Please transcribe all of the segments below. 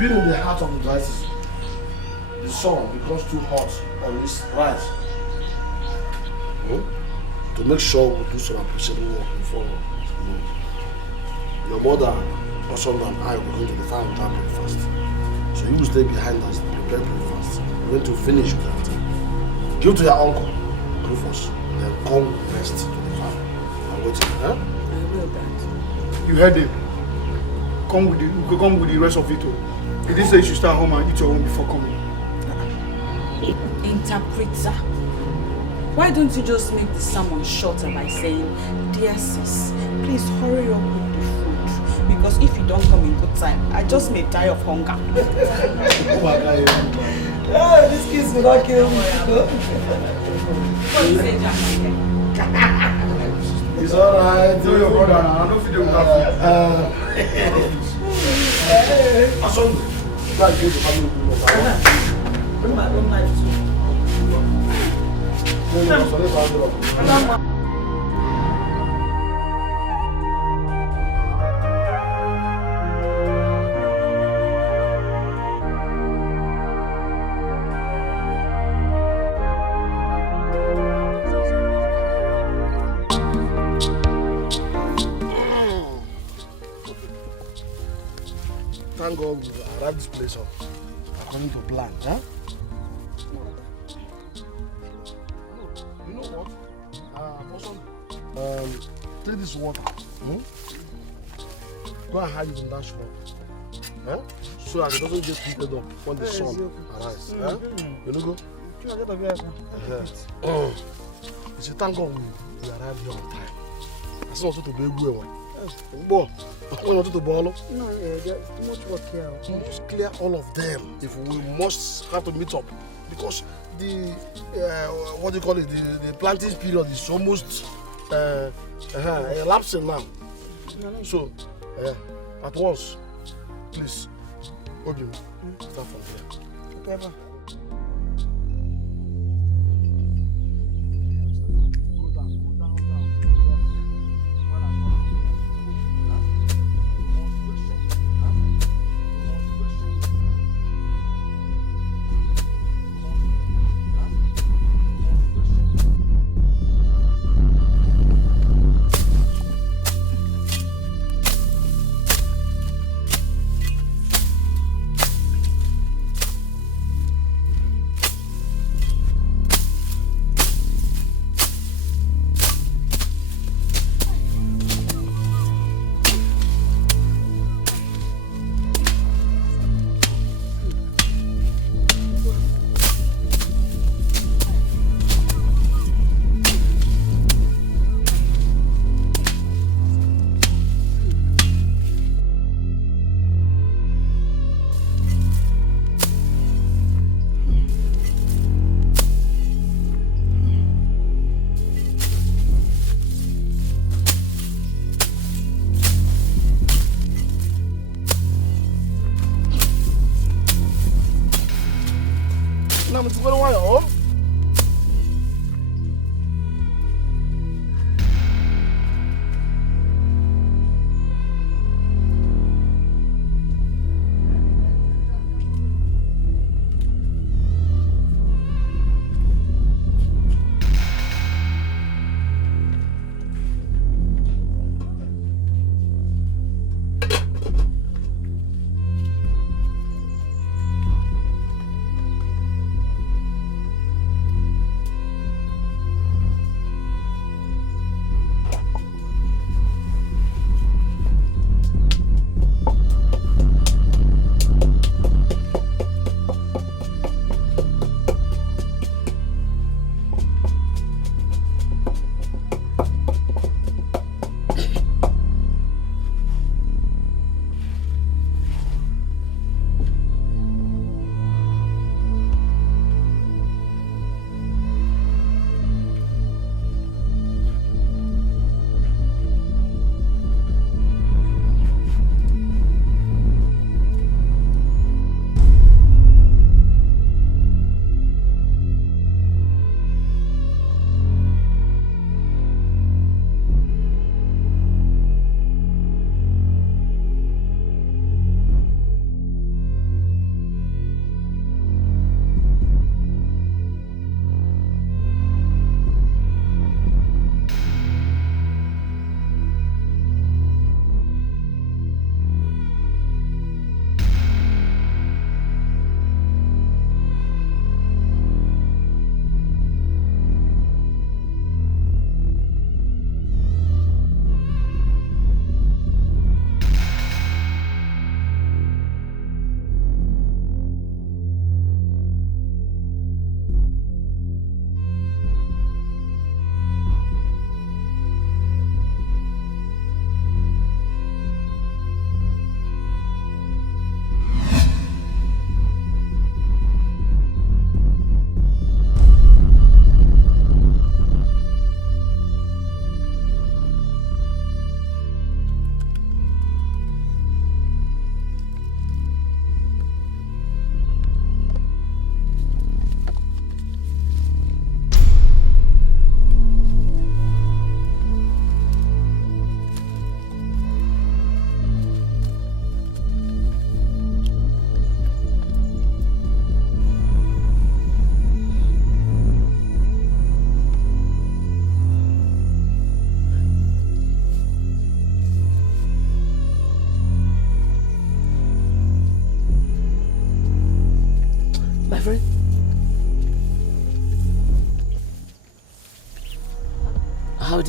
being in the heart of the devices, the sun becomes too hot on its rise. To make sure we do some appreciable work before your mother, Oson and I will go to the farm and grab breakfast. So you will stay behind us, prepare breakfast. We're going to finish with everything. Give to your uncle, Rufus, then come rest to the farm. I'm waiting, huh? I will, Dad. You heard it. Come with the rest of it. He didn't say you should stay at home and eat your own before coming. Interpreter. Why don't you just make the sermon shorter by saying, dear sis, please hurry up with the food. Because if you don't come in good time, I just may die of hunger. Oh my God. Oh, this kiss will not kill me. What you say, Jack? It's alright. Tell your brother now. I don't feel they will Ason, try to get the family. Bring my own knife too. Thank God we arrived this place up according to plan, huh? You know what? Take this water. Go and hide it in that shop. Huh? So that it doesn't get heated up when the sun arises. Huh? You know go? You see, thank God we arrived here on time. I still want to be able to go. No, there's too much work here. We must clear all of them if we must have to meet up. Because the, what do you call it, the planting period is almost elapsing now. So, at once, please, Obi, start from here. Okay,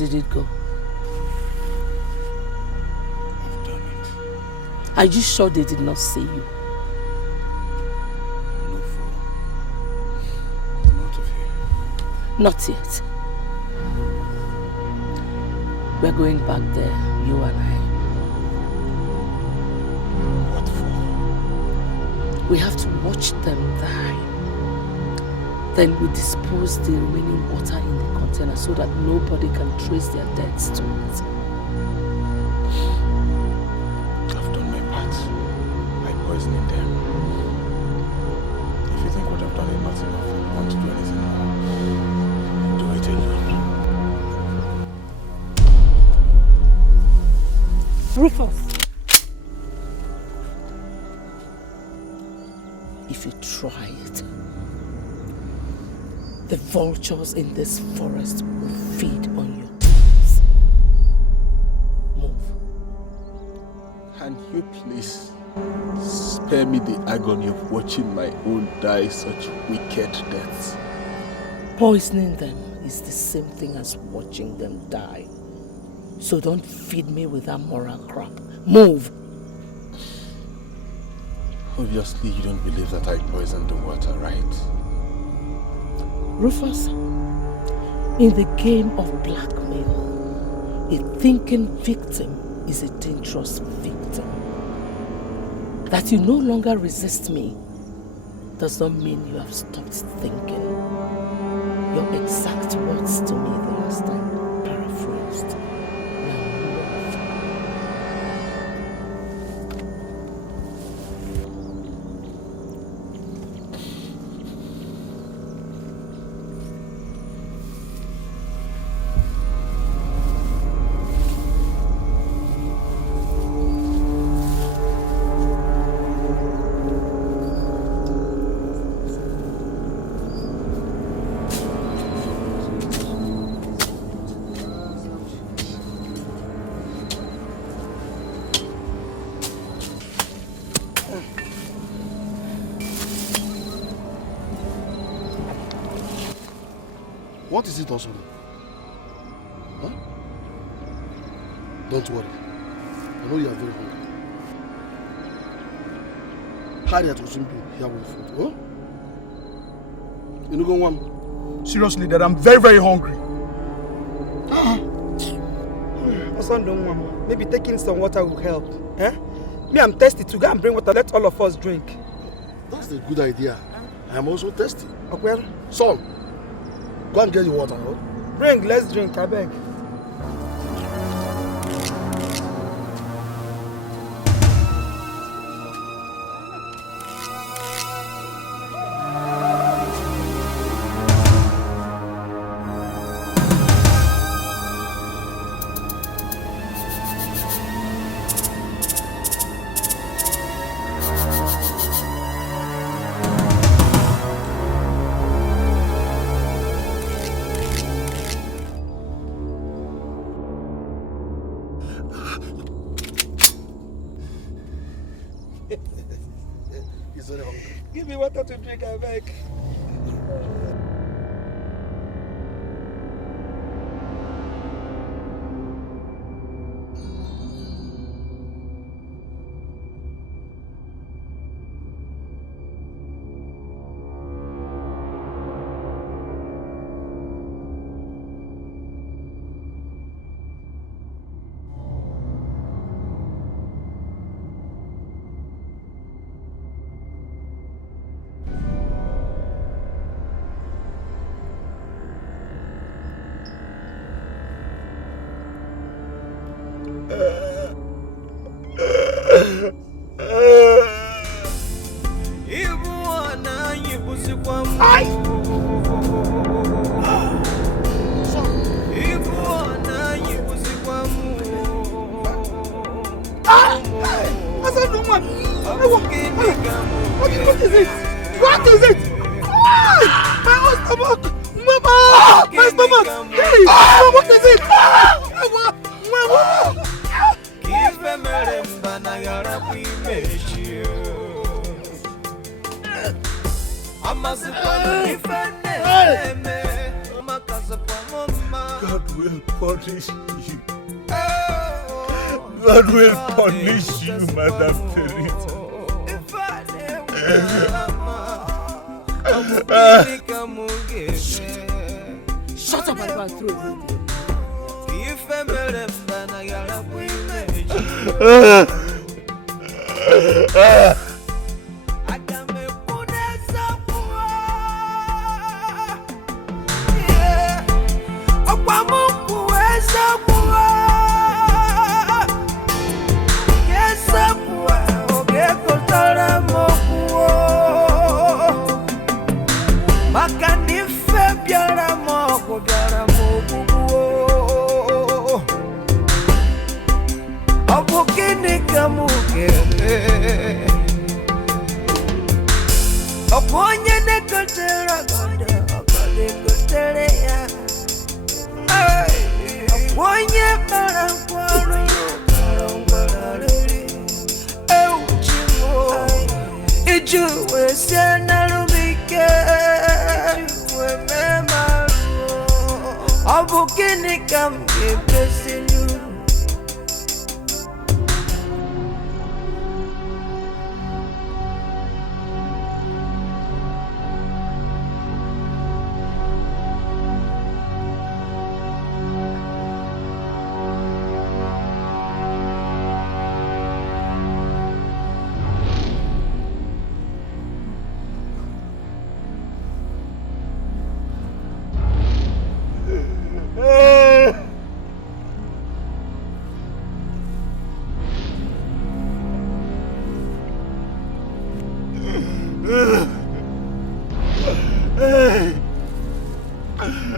did it go? I've done it. Are you sure they did not see you? No, fool. I'm out of here. Not yet. We're going back there, you and I. What for? We have to watch them die. Then we dispose the remaining water in the container so that nobody can trace their deaths to it. I've done my part by poisoning them. If you think what I've done is not enough and you want to do anything more, do it alone. Rufus! If you try it, the vultures in this forest will feed on your tears. Move. Can you please spare me the agony of watching my own die such wicked deaths? Poisoning them is the same thing as watching them die. So don't feed me with that moral crap. Move! Obviously, you don't believe that I poisoned the water, right? Rufus, in the game of blackmail, a thinking victim is a dangerous victim. That you no longer resist me does not mean you have stopped thinking. Your exact words to me the last time, paraphrased. What is it, Osoro? Huh? Don't worry. I know you are very hungry. Harriet will soon be here with food. Huh? You know, go one. Seriously, Dad, I'm very, very hungry. Maybe taking some water will help. Eh? Me, I'm thirsty to go and bring water. Let all of us drink. That's a good idea. I am also thirsty. Okay. Son, go and get your water. Huh? Bring, let's drink, I beg. Give me water to drink, I beg. God will punish you. God will punish you, Madam Teresa. Shut up and go and throw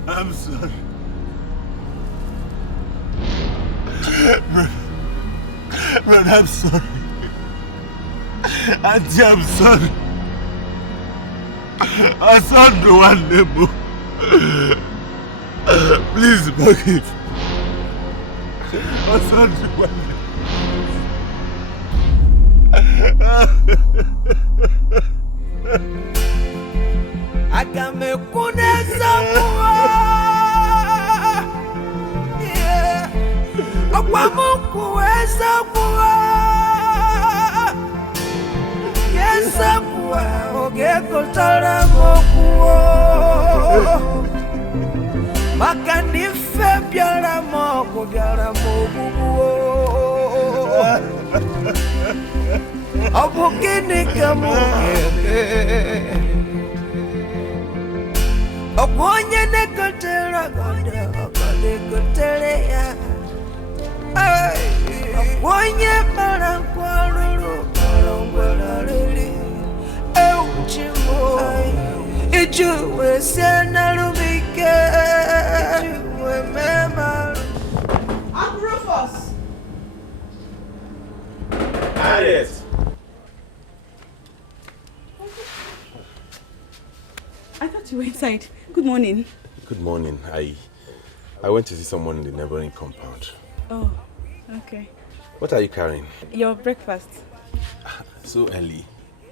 I'm sorry. Brother, I'm sorry. Auntie, I'm sorry. I saw no one neighbor. Please forgive. I saw no one I got me kunesa kuwa, yeah. Akwamu kuwesa kuwa, yesa kuwa, oge kotara mokuwa. Makani fe biara moko biara mokuwa. Abukini kamukebe. Oponye ne kotera gonde, okade kotere ya. Oponye parankwaruru, parangwararili. Uchimo, ijuwe senarubike, ijuwe mema. Uncle Rufus! Harriet! I thought you were inside. Good morning. Good morning. I went to see someone in the neighboring compound. Oh, okay. What are you carrying? Your breakfast. So early.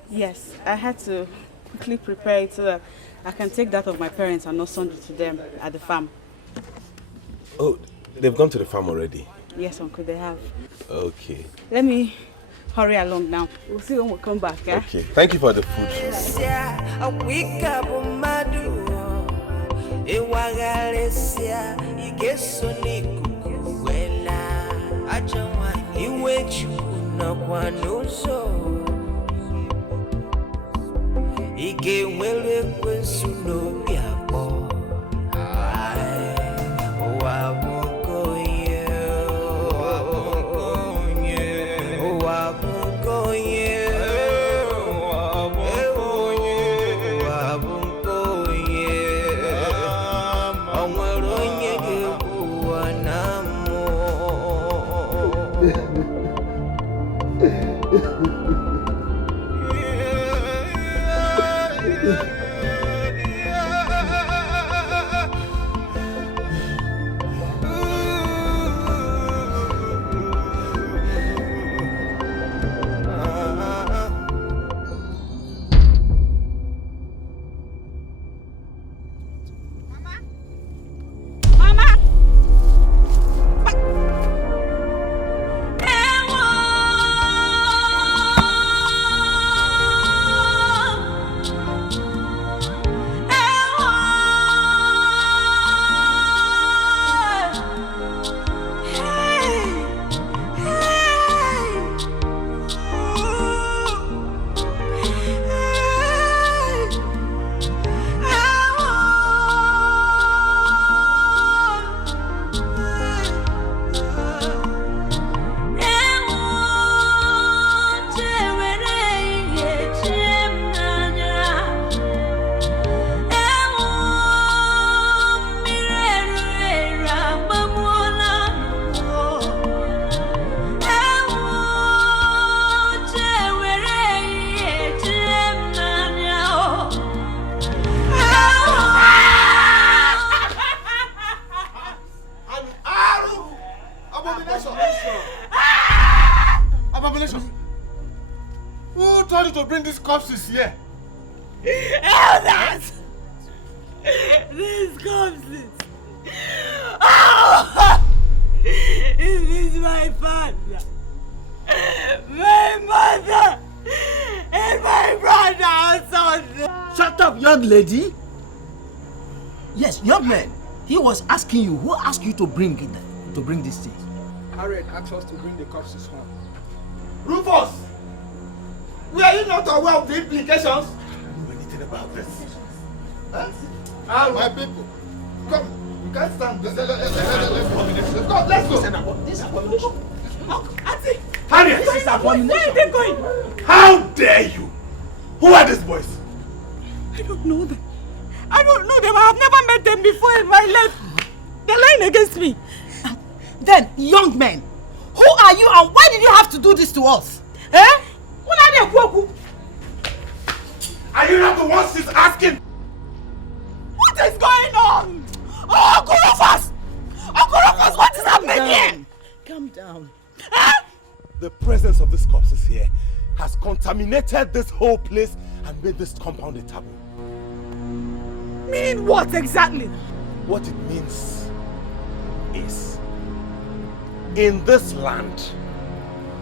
Yes, I had to quickly prepare it so that I can take that of my parents and not send it to them at the farm. Oh, they've gone to the farm already? Yes, Uncle, they have. Okay. Let me hurry along now. We'll see when we come back, eh? Okay. Thank you for the food. Ike nwere kwensu n'obi akpọ. Ụwa bụ nke onye. Ụwa bụ nke onye. Ụwa bụ nke onye. Ụwa bụ nke onye. O nwere onye ga-ebu ụwa na Abomination! Abomination! Who told you to bring these corpses here? Elders! These corpses! Oh! It is my father, my mother, and my brother also. Shut up, young lady! Yes, young man. He was asking you, who asked you to bring this thing? Harriet asked us to bring the corpses home. Rufus! Were you not aware of the implications? I don't know anything about this. Huh? My people, come. You can't stand. Let's go. This abomination. Auntie! Harriet! This is abomination. Where are they going? How dare you? Who are these boys? I don't know them. I don't know them. I have never met them before in my life. They're lying against me. Then, young men, who are you and why did you have to do this to us? Eh? Are you not the ones she's asking? What is going on? Oh, Uncle Rufus! Uncle Rufus, what is happening here? Calm down. Huh? The presence of these corpses here has contaminated this whole place and made this compound a taboo. Meaning what exactly? What it means is, in this land,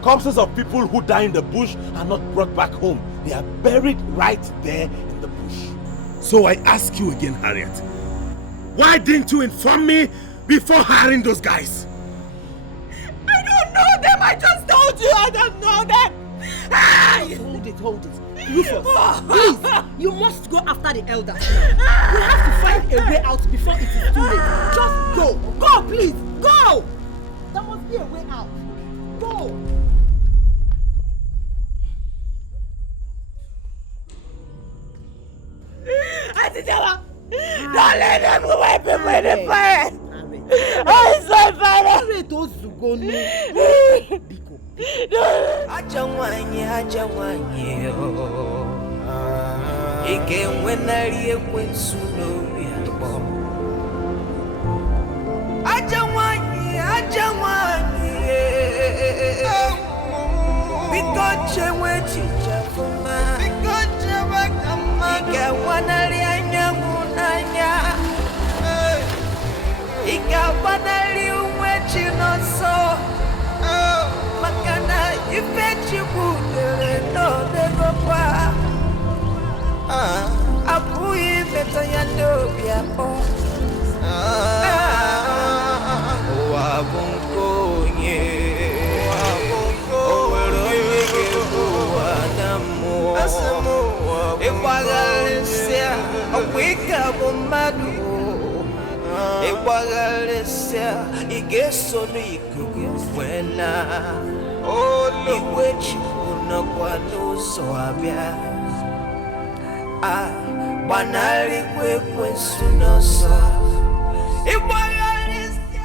corpses of people who die in the bush are not brought back home. They are buried right there in the bush. So I ask you again, Harriet, why didn't you inform me before hiring those guys? I don't know them. I just told you I don't know them. Hey! Hold it. Rufus, please, you must go after the elders now. We have to find a way out before it is too late. Just go. Go, please. Go. There must be a way out. Go. Auntie Jawa, don't let them wipe away the fire. I saw fire. Ajawanye, Ike wenari ekwensuno biabo. Ajawanye, Bikoche wechicha fuma. Bikoche wakama. Ike wanari anyamunanya. Ike wanari wechinoso. Makana ifechi kudere no degopa. Apuyi beta ya dobia po. Wabunkonye. Owero yege buwadamu. Iwagalisia awika bomadu. Iwagalisia igeso ni kuguwena. Iwe chikuna kwa nuso abia. Banali kwe sunosa.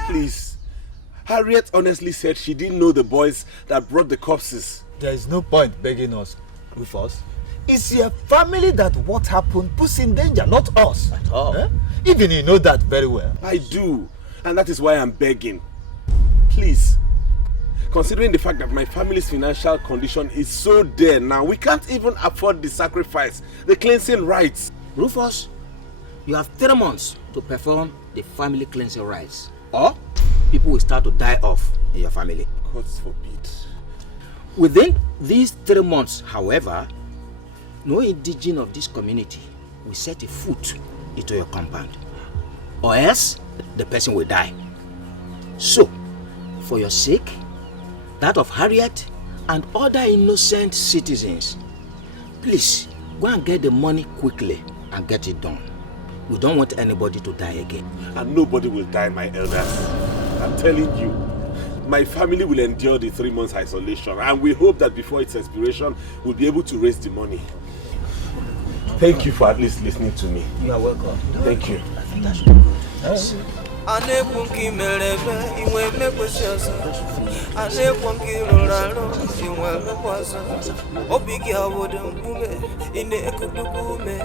Please, Harriet honestly said she didn't know the boys that brought the corpses. There is no point begging us, Rufus. It's your family that what happened puts in danger, not us. At all. Eh? Even you know that very well. I do, and that is why I'm begging. Please, considering the fact that my family's financial condition is so dire now, we can't even afford the sacrifice, the cleansing rites. Rufus, you have 3 months to perform the family cleansing rites, or people will start to die off in your family. God forbid. Within these 3 months, however, no indigene of this community will set a foot into your compound, or else the person will die. So, for your sake, that of Harriet and other innocent citizens, please go and get the money quickly and get it done. We don't want anybody to die again. And nobody will die, my elders. I'm telling you, my family will endure the 3 months isolation, and we hope that before its expiration, we'll be able to raise the money. Thank you for at least listening to me. You are welcome. Thank you. I think that should be good. Anepunki melebe, iwe mekwesiasa. Anepunki loralo, iwe mekwasa. Obigi awodo mpume, ine ekudukume.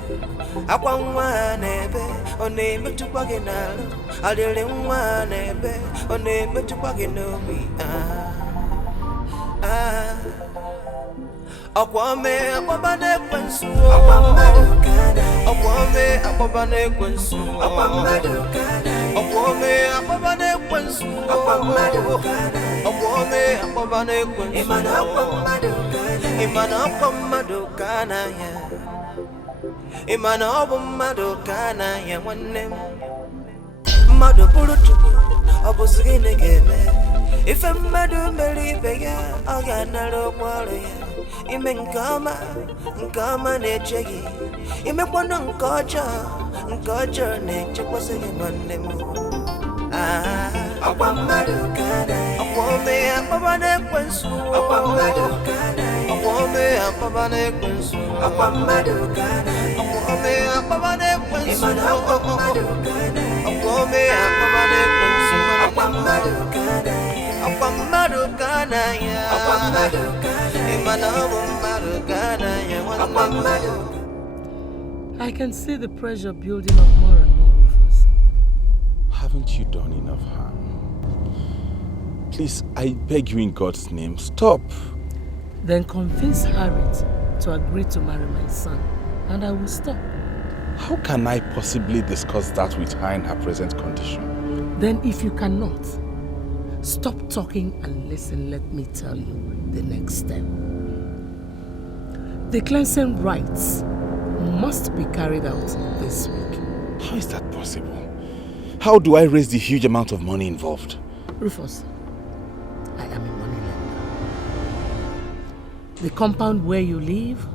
Akwa nwa nebe, one metupage nalo. Adele nwa nebe, one metupage nomi. Akwame ababane kwensu. Akwame ababane kwensu. Akwame ababane kwensu. Akwame ababane kwensu. Imana kwamado kana ya. Imana obumado kana ya wanne. Mado bulutu obusugine geme. Ife mado melibe ya agana lo kwalo ya. Ime nkama nechegi. Ime kwano nkocha nechekwase manemu. Akwamado kana. Akwame apabane kwensu. Akwamado kana. Akwame apabane kwensu. Akwamado kana. Akwame apabane kwensu. Akwamado kana. Akwame apabane kwensu. Akwamado kana. Akwamado kana ya. Akwamado kana. I can see the pressure building up more and more, Rufus. Haven't you done enough harm? Please, I beg you in God's name, stop. Then convince Harriet to agree to marry my son, and I will stop. How can I possibly discuss that with her in her present condition? Then if you cannot, stop talking and listen, let me tell you the next step. The cleansing rites must be carried out this week. How is that possible? How do I raise the huge amount of money involved? Rufus, I am a money lender. The compound where you live,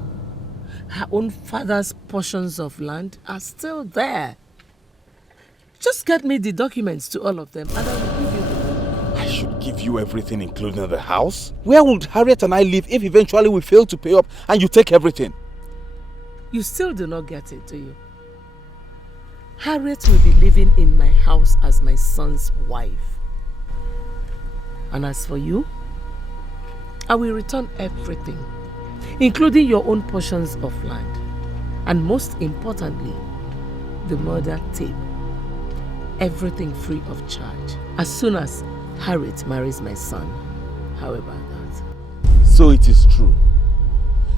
her own father's portions of land are still there. Just get me the documents to all of them and I will give you them. I should give you everything, including the house? Where would Harriet and I live if eventually we fail to pay up and you take everything? You still do not get it, do you? Harriet will be living in my house as my son's wife. And as for you, I will return everything, including your own portions of land. And most importantly, the murder tape. Everything free of charge. As soon as Harriet marries my son, however that. So it is true.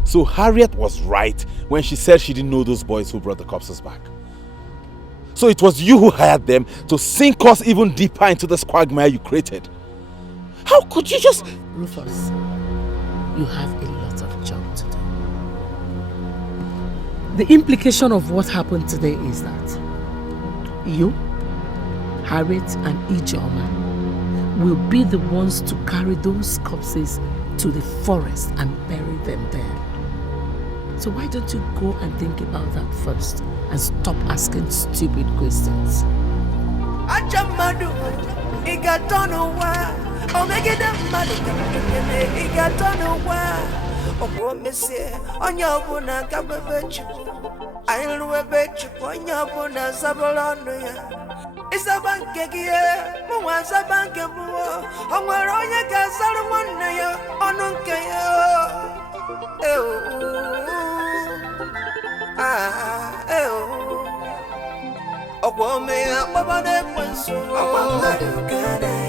So Harriet was right when she said she didn't know those boys who brought the corpses back. So it was you who hired them to sink us even deeper into the quagmire you created. How could you just... Rufus, you have a lot of job to do. The implication of what happened today is that you, Harriet and Ijeoma will be the ones to carry those corpses to the forest and bury them there. So why don't you go and think about that first and stop asking stupid questions? Ajamadu, igatonowa, omegede madu, igatonowa. Okwomese, onyabuna kabebechu, ailuwebechu, onyabuna zabolano ya. Isabanke gie, muwa zabanke buo, onwaronya kazaru mwana ya, onunke ya. Okwome akpabane kwensu,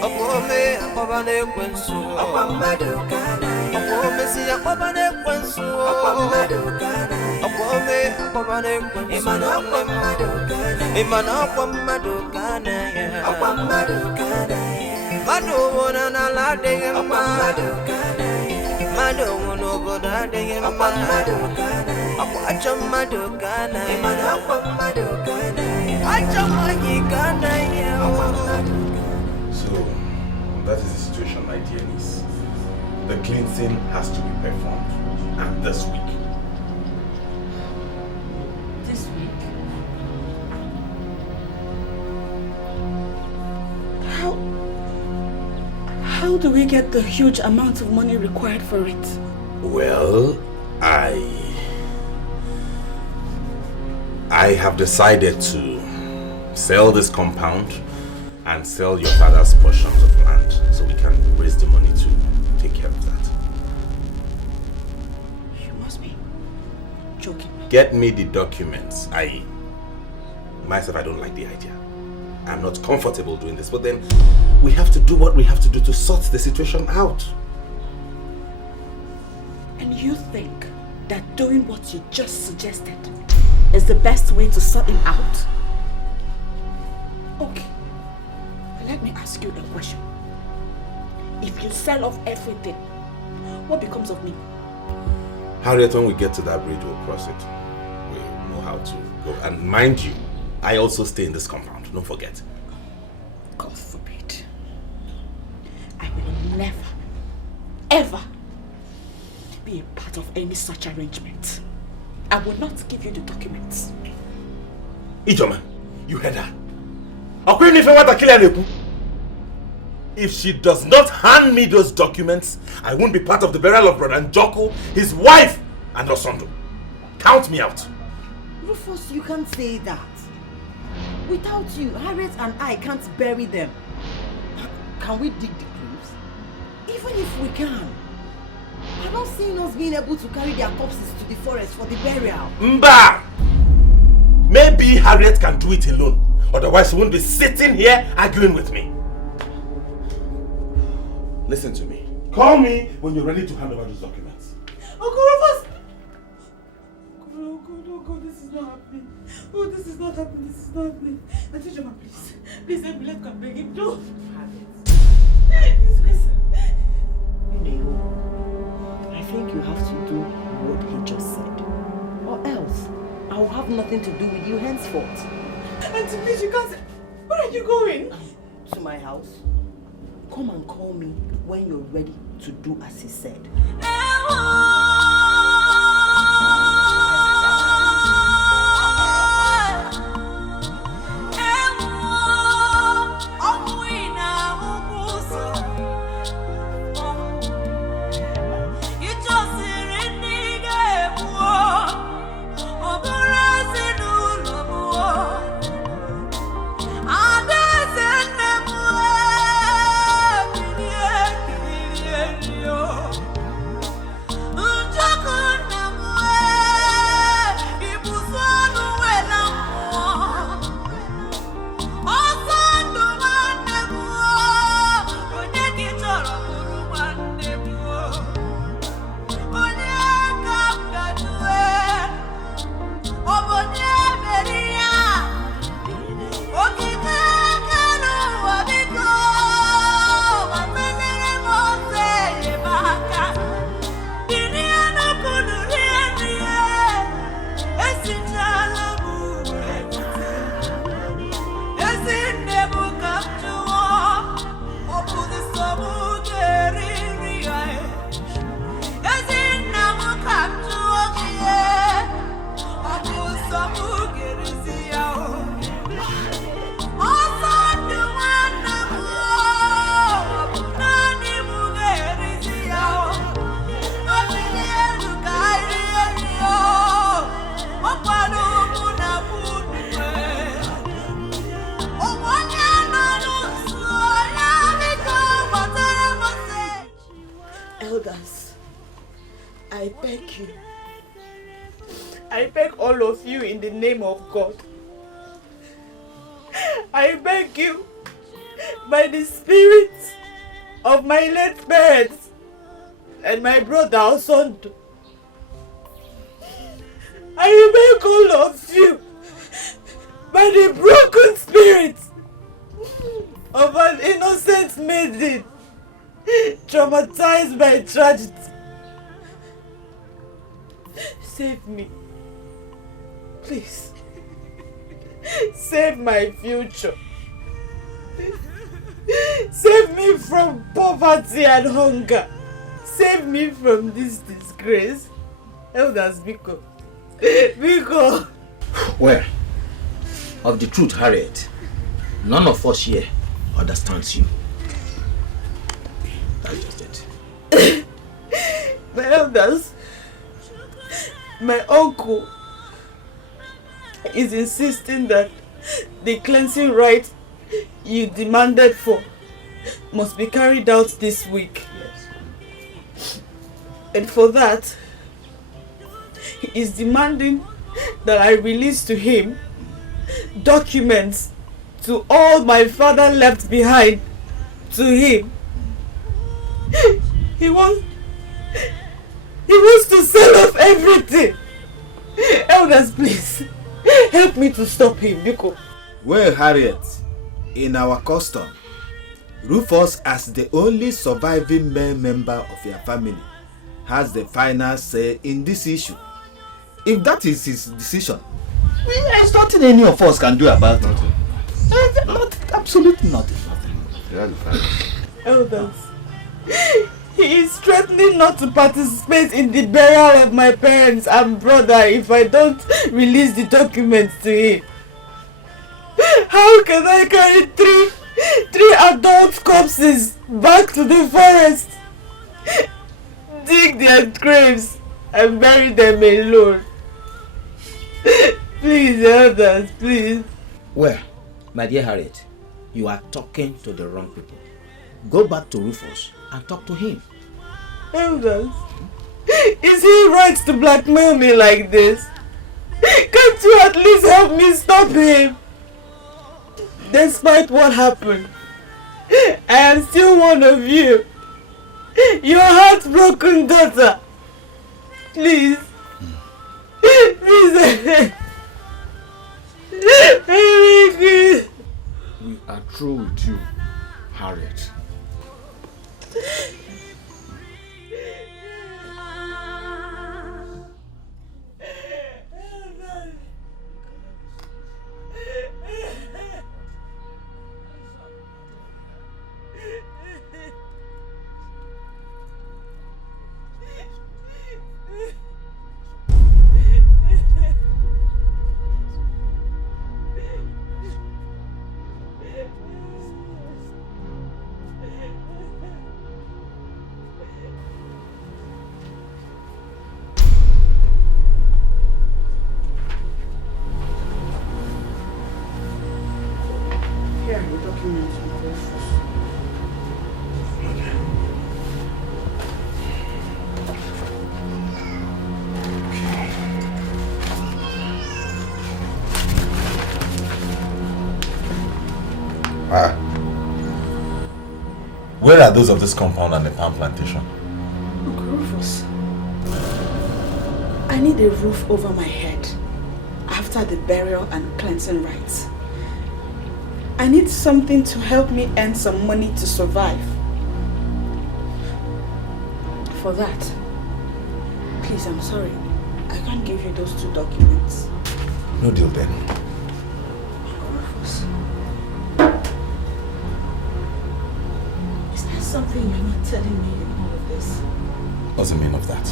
okwome akpabane kwensu, okwome si akpabane kwensu, okwome akpabane kwensu, imana akwamado kana ya, mado wona na lade yema, mado wono boda de yema, akwacha mado kana, imana akwamado kana. So, that is the situation, my dear niece. The cleansing has to be performed, and this week. This week? How do we get the huge amount of money required for it? Well, I have decided to sell this compound and sell your father's portions of land so we can raise the money to take care of that. You must be joking. Get me the documents. Myself, I don't like the idea. I'm not comfortable doing this, but then we have to do what we have to do to sort the situation out. And you think that doing what you just suggested is the best way to sort him out? Okay, let me ask you a question. If you sell off everything, what becomes of me? Harriet, when we get to that bridge, we'll cross it. We'll know how to go. And mind you, I also stay in this compound. Don't forget. God forbid. I will never, ever be a part of any such arrangement. I will not give you the documents. Ijoma, you heard her. If she does not hand me those documents, I won't be part of the burial of Brother Njoku, his wife, and Osondo. Count me out. Rufus, you can't say that. Without you, Harriet and I can't bury them. Can we dig the graves? Even if we can, I don't see us being able to carry their corpses to the forest for the burial. Mba! Maybe Harriet can do it alone. Otherwise, she won't be sitting here arguing with me. Listen to me. Call me when you're ready to hand over those documents. Uncle Rufus! Oh God, this is not happening. Oh, this is not happening, this is not happening. Ijoma, please. Please help me, let me beg him. No! I think you have to do what he just said. Or else, I will have nothing to do with you henceforth. Auntie, please, you can't say... Where are you going? To my house. Come and call me when you're ready to do as he said. Elders, I beg you. I beg all of you in the name of God. I beg you, by the spirit of my late parents and my brother Osondo, I beg all of you, by the broken spirit of an innocent maiden traumatized by tragedy, save me. Please. Save my future. Save me from poverty and hunger. Save me from this disgrace. Elders, Biko. Biko. Well, of the truth, Harriet, none of us here understands you. That's just it. My elders, my uncle is insisting that the cleansing rite you demanded for must be carried out this week. Yes. And for that, he is demanding that I release to him documents to all my father left behind to him. He wants to sell off everything. Elders, please help me to stop him, Biko. Well, Harriet, in our custom, Rufus, as the only surviving male member of your family, has the final say in this issue. If that is his decision, there's nothing any of us can do about it. Absolutely nothing. Elders, he is threatening not to participate in the burial of my parents and brother if I don't release the documents to him. How can I carry three adult corpses back to the forest, dig their graves and bury them alone? Please, elders, please. Well, my dear Harriet, you are talking to the wrong people. Go back to Rufus and talk to him. Elders, is he right to blackmail me like this? Can't you at least help me stop him? Despite what happened, I am still one of you. Your heartbroken daughter. Please. Please. We are through with you, Harriet. Where are those of this compound and the palm plantation? Uncle Rufus, I need a roof over my head after the burial and cleansing rites. I need something to help me earn some money to survive. For that, please, I'm sorry, I can't give you those 2 documents. No deal then. Uncle Rufus, is there something you're not telling me in all of this? What's the meaning of that?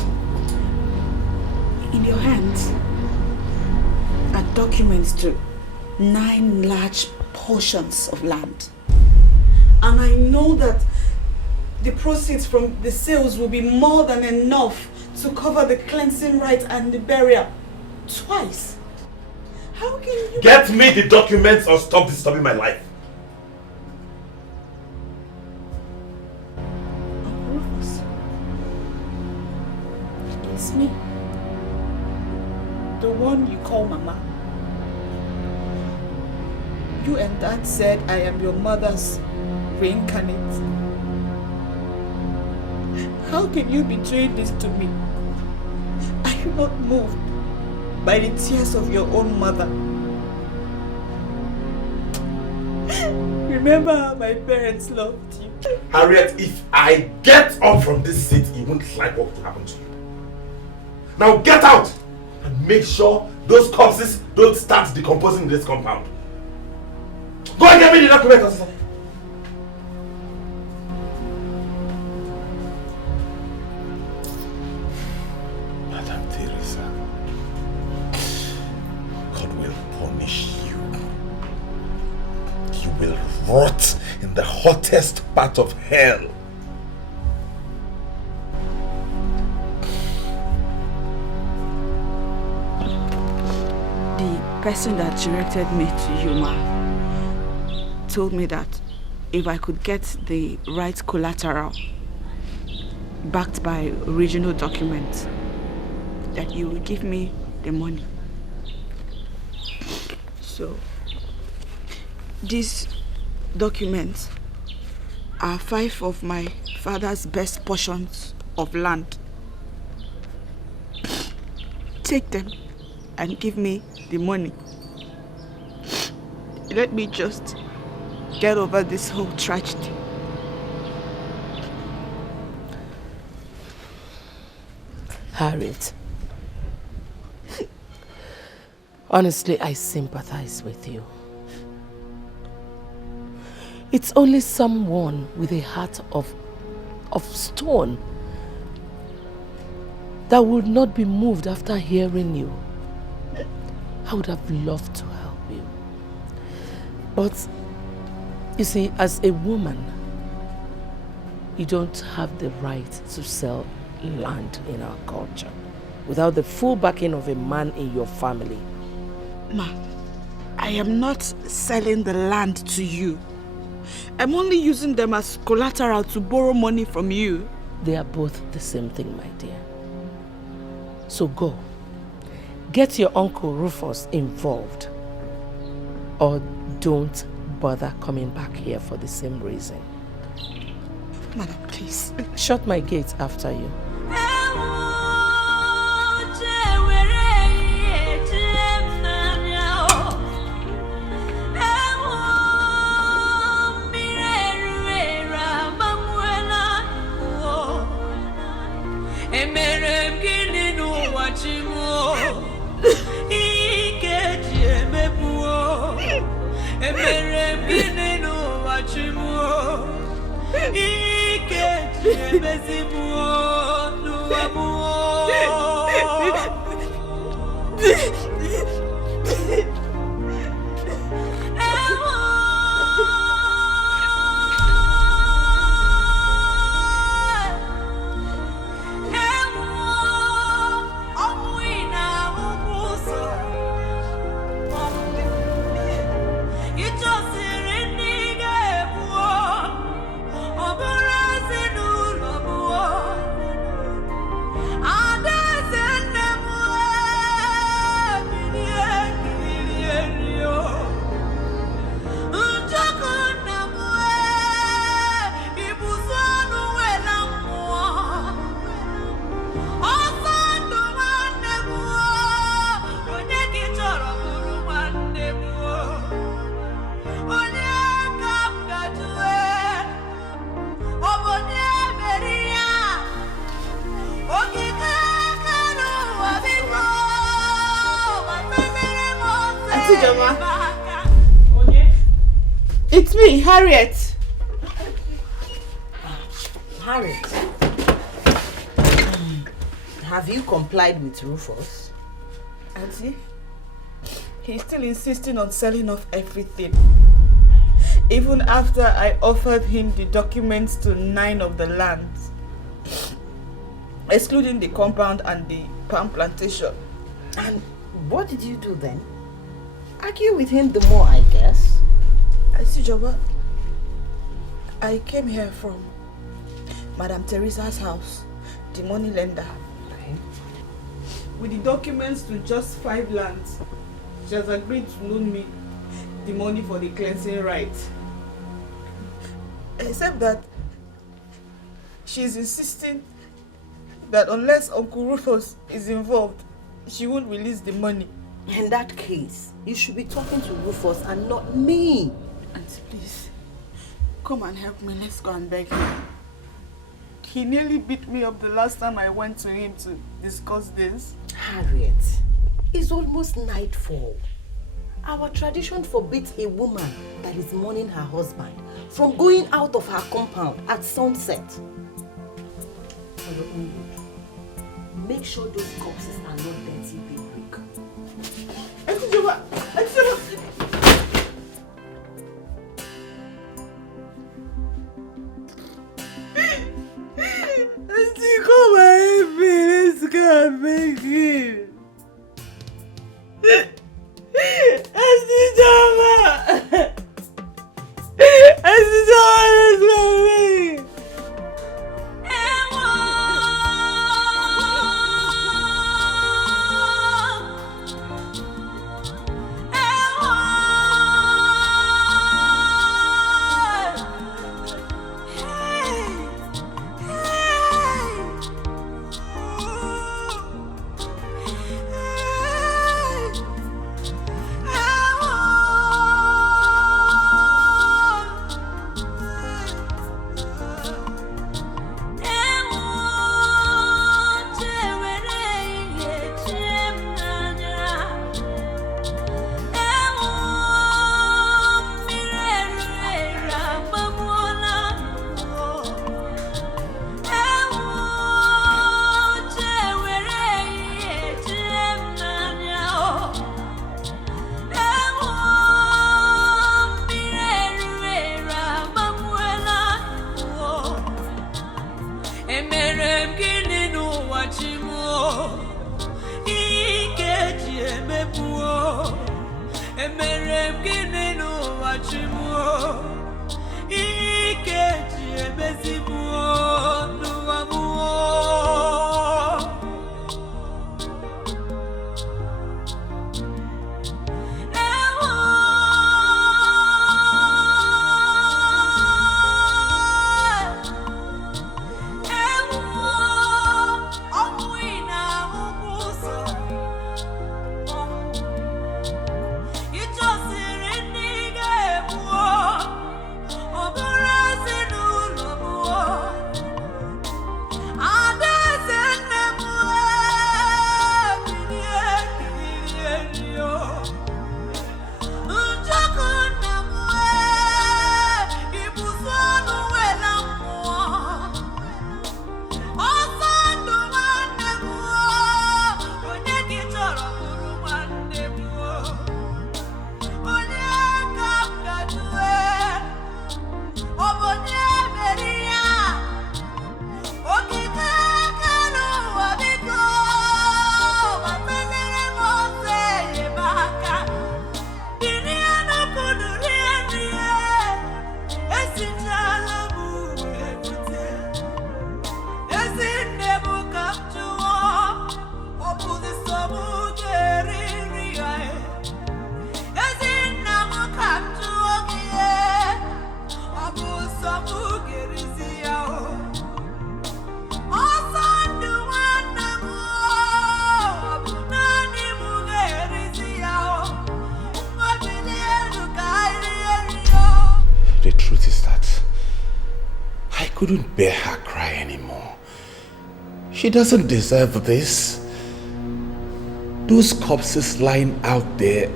In your hands are documents to 9 large portions of land. And I know that the proceeds from the sales will be more than enough to cover the cleansing rite and the burial twice. How can you... Get me the documents or stop disturbing my life. Uncle Rufus, it's me. The one you call Mama. You and Dad said I am your mother's reincarnate. How can you be doing this to me? Are you not moved by the tears of your own mother? Remember how my parents loved you. Harriet, if I get up from this seat, you won't like what will happen to you. Now get out and make sure those corpses don't start decomposing in this compound. Go and get me the documents. Madam Teresa, God will punish you. You will rot in the hottest part of hell. The person that directed me to you, Ma, told me that if I could get the right collateral backed by original documents, that you will give me the money. So, these documents are 5 of my father's best portions of land. Take them and give me the money. Let me just get over this whole tragedy. Harriet, honestly, I sympathize with you. It's only someone with a heart of stone that would not be moved after hearing you. I would have loved to help you. But, you see, as a woman, you don't have the right to sell land in our culture without the full backing of a man in your family. Ma, I am not selling the land to you. I'm only using them as collateral to borrow money from you. They are both the same thing, my dear. So go. Get your Uncle Rufus involved. Or don't bother coming back here for the same reason. Madam, please. Shut my gate after you. It's me, Harriet. Harriet, have you complied with Rufus? Auntie, he's still insisting on selling off everything. Even after I offered him the documents to 9 of the lands, excluding the compound and the palm plantation. And what did you do then? Argue with him the more, I guess. Joba, I came here from Madam Teresa's house, the money lender. Okay. With the documents to just 5 lands, she has agreed to loan me the money for the cleansing rites. Except that she's insisting that unless Uncle Rufus is involved, she won't release the money. In that case, you should be talking to Rufus and not me. Auntie, please, come and help me. Let's go and beg him. He nearly beat me up the last time I went to him to discuss this. Harriet, it's almost nightfall. Our tradition forbids a woman that is mourning her husband from going out of her compound at sunset. For your own good, make sure those corpses are not dirty daybreak. Come and help me. Let's go and beg him. Emerem gini n'ụwa chi mụọ, Ikeji emebuo. Emerem gini n'ụwa chi mụọ, Ikeji emezibuo n'ụwa mụọ. I couldn't bear her cry anymore. She doesn't deserve this. Those corpses lying out there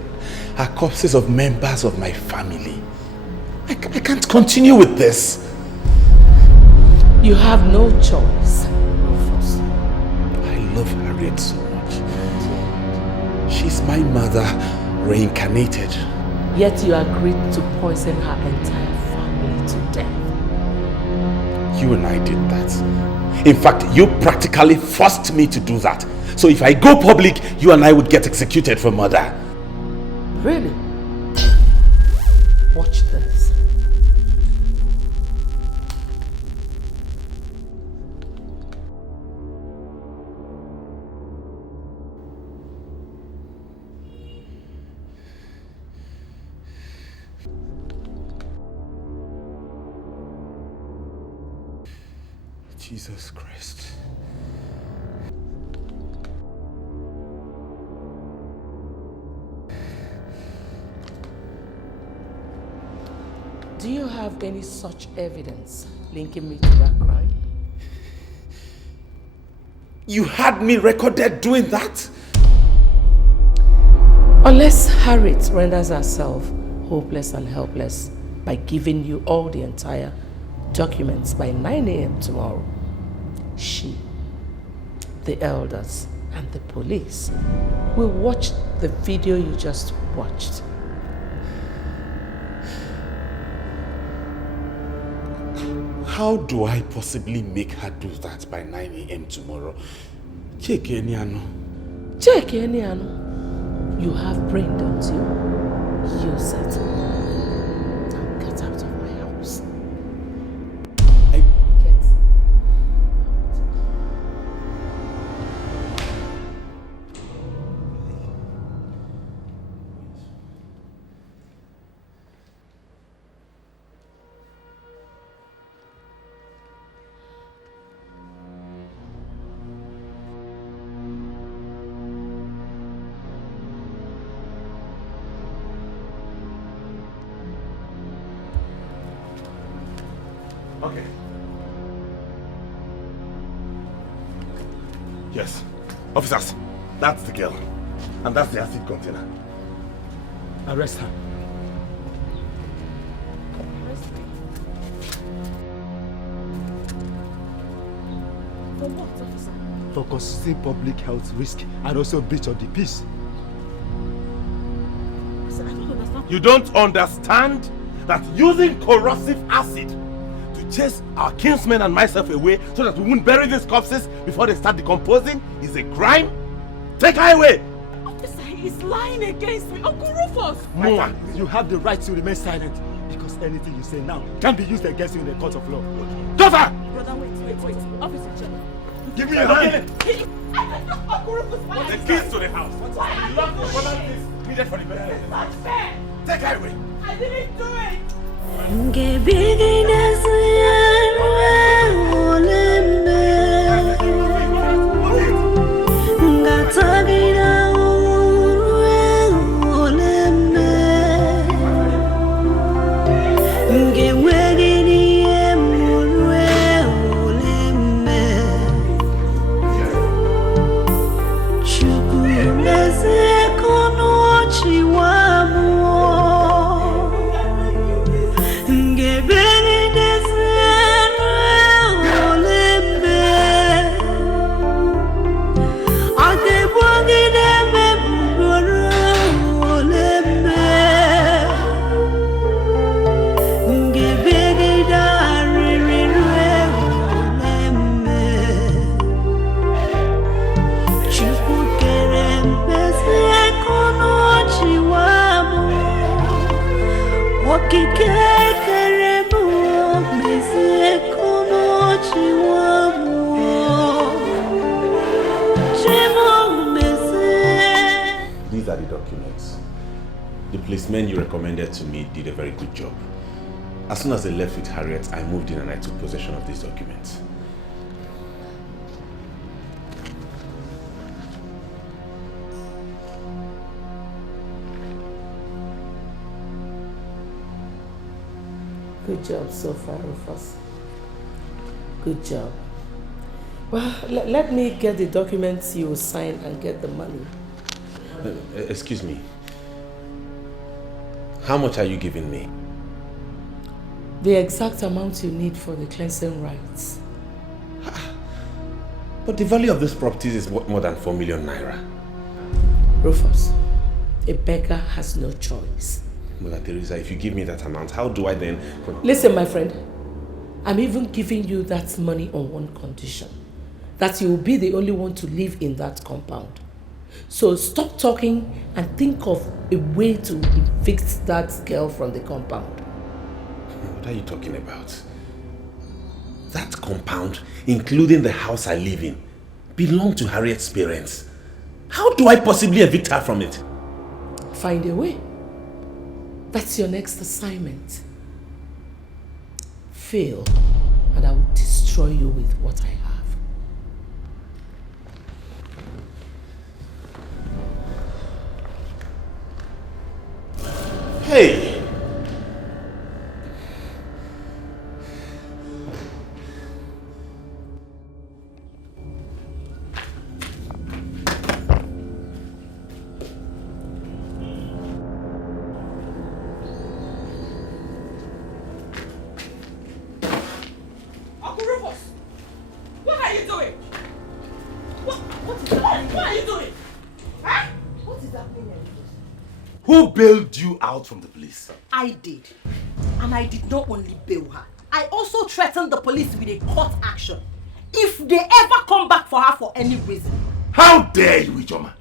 are corpses of members of my family. I can't continue with this. You have no choice, Rufus. I love Harriet so much. She's my mother reincarnated. Yet you agreed to poison her entire family to death. You and I did that. In fact, you practically forced me to do that. So if I go public, you and I would get executed for murder. Really? Watch this. Jesus Christ. Do you have any such evidence linking me to that crime? You had me recorded doing that? Unless Harriet renders herself hopeless and helpless by giving you all the entire documents by 9 a.m. tomorrow, she, the elders, and the police will watch the video you just watched. How do I possibly make her do that by 9 a.m. tomorrow? Cheke Eniano. Cheke Eniano. You have brain, don't you? Use it. Now get out of my house. Okay. Yes. Officers, that's the girl. And that's the acid container. Arrest her. For what, officer? For causing public health risk and also breach of the peace. Sir, I don't understand. You don't understand that using corrosive acid to chase our kinsmen and myself away so that we won't bury these corpses before they start decomposing is a crime? Take her away! Officer, he is lying against me. Uncle Rufus! Mama, you have the right to remain silent because anything you say now can be used against you in the court of law. Daughter! Brother, wait. Officer, Chiemerie. Give me your hand! Uncle Rufus, why the are you keys to the house. Why are you doing this? Needed for the best. It's not fair! Take her away! I didn't do it! These are the documents. The policemen you recommended to me did a very good job. As soon as they left with Harriet, I moved in and I took possession of these documents. Good job so far, Rufus. Good job. Well, let me get the documents you sign and get the money. Excuse me. How much are you giving me? The exact amount you need for the cleansing rites. But the value of these properties is more than 4 million naira. Rufus, a beggar has no choice. Mother Teresa, if you give me that amount, how do I then... Listen, my friend. I'm even giving you that money on one condition. That you will be the only one to live in that compound. So stop talking and think of a way to evict that girl from the compound. What are you talking about? That compound, including the house I live in, belonged to Harriet's parents. How do I possibly evict her from it? Find a way. That's your next assignment. Fail, and I will destroy you with what I have. Hey! Uncle Rufus, what are you doing? What is happening? What are you doing? Huh? What is happening? Who bailed you out from the police? I did. And I did not only bail her. I also threatened the police with a court action if they ever come back for her for any reason. How dare you, Ijoma?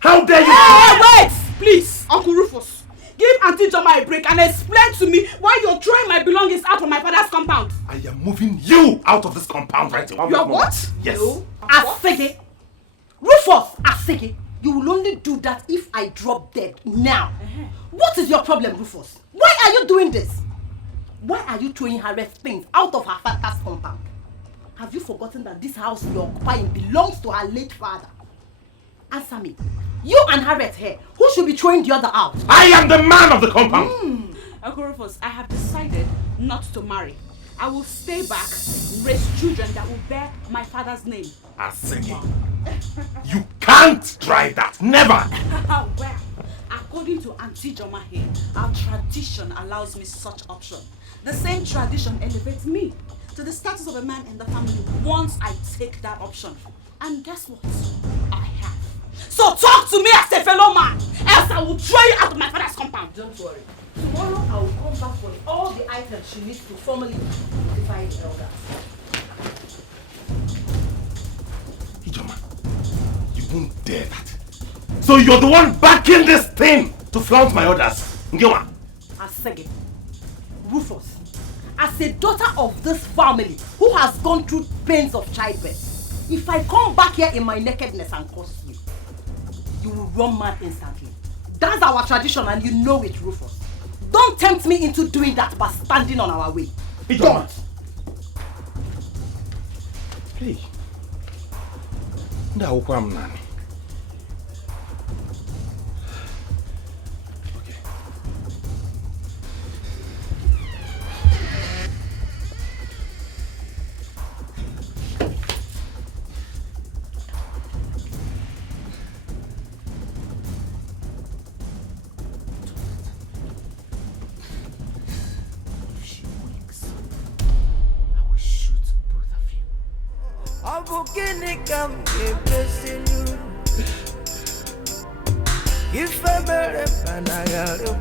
How dare you? Hey, wait! Please, Uncle Rufus, give Auntie Joma a break and explain to me why you're throwing my belongings out of my father's compound. I am moving you out of this compound right now. You're what? Yes. Asege. Rufus, Asege. You will only do that if I drop dead now. What is your problem, Rufus? Why are you doing this? Why are you throwing Harriet's things out of her father's compound? Have you forgotten that this house you're occupying belongs to her late father? Answer me. You and Harriet here, who should be throwing the other out? I am the man of the compound. Uncle Rufus, I have decided not to marry. I will stay back, raise children that will bear my father's name. Asege, you can't try that. Never. Well, according to Auntie Joma here, our tradition allows me such option. The same tradition elevates me to the status of a man in the family once I take that option. And guess what? I have. So talk to me as a fellow man, else I will throw you out of my father's compound. Don't worry. Tomorrow I will come back for all the items she needs to formally certified elders. Ijoma, you won't dare that. So you're the one backing this thing to flaunt my orders. Ngewa. Asege, Rufus, as a daughter of this family who has gone through pains of childbirth, if I come back here in my nakedness and curse you, you will run mad instantly. That's our tradition and you know it, Rufus. Don't tempt me into doing that by standing on our way. Don't. Hey. Ndawukwa mnani. Okay. If I better find I got a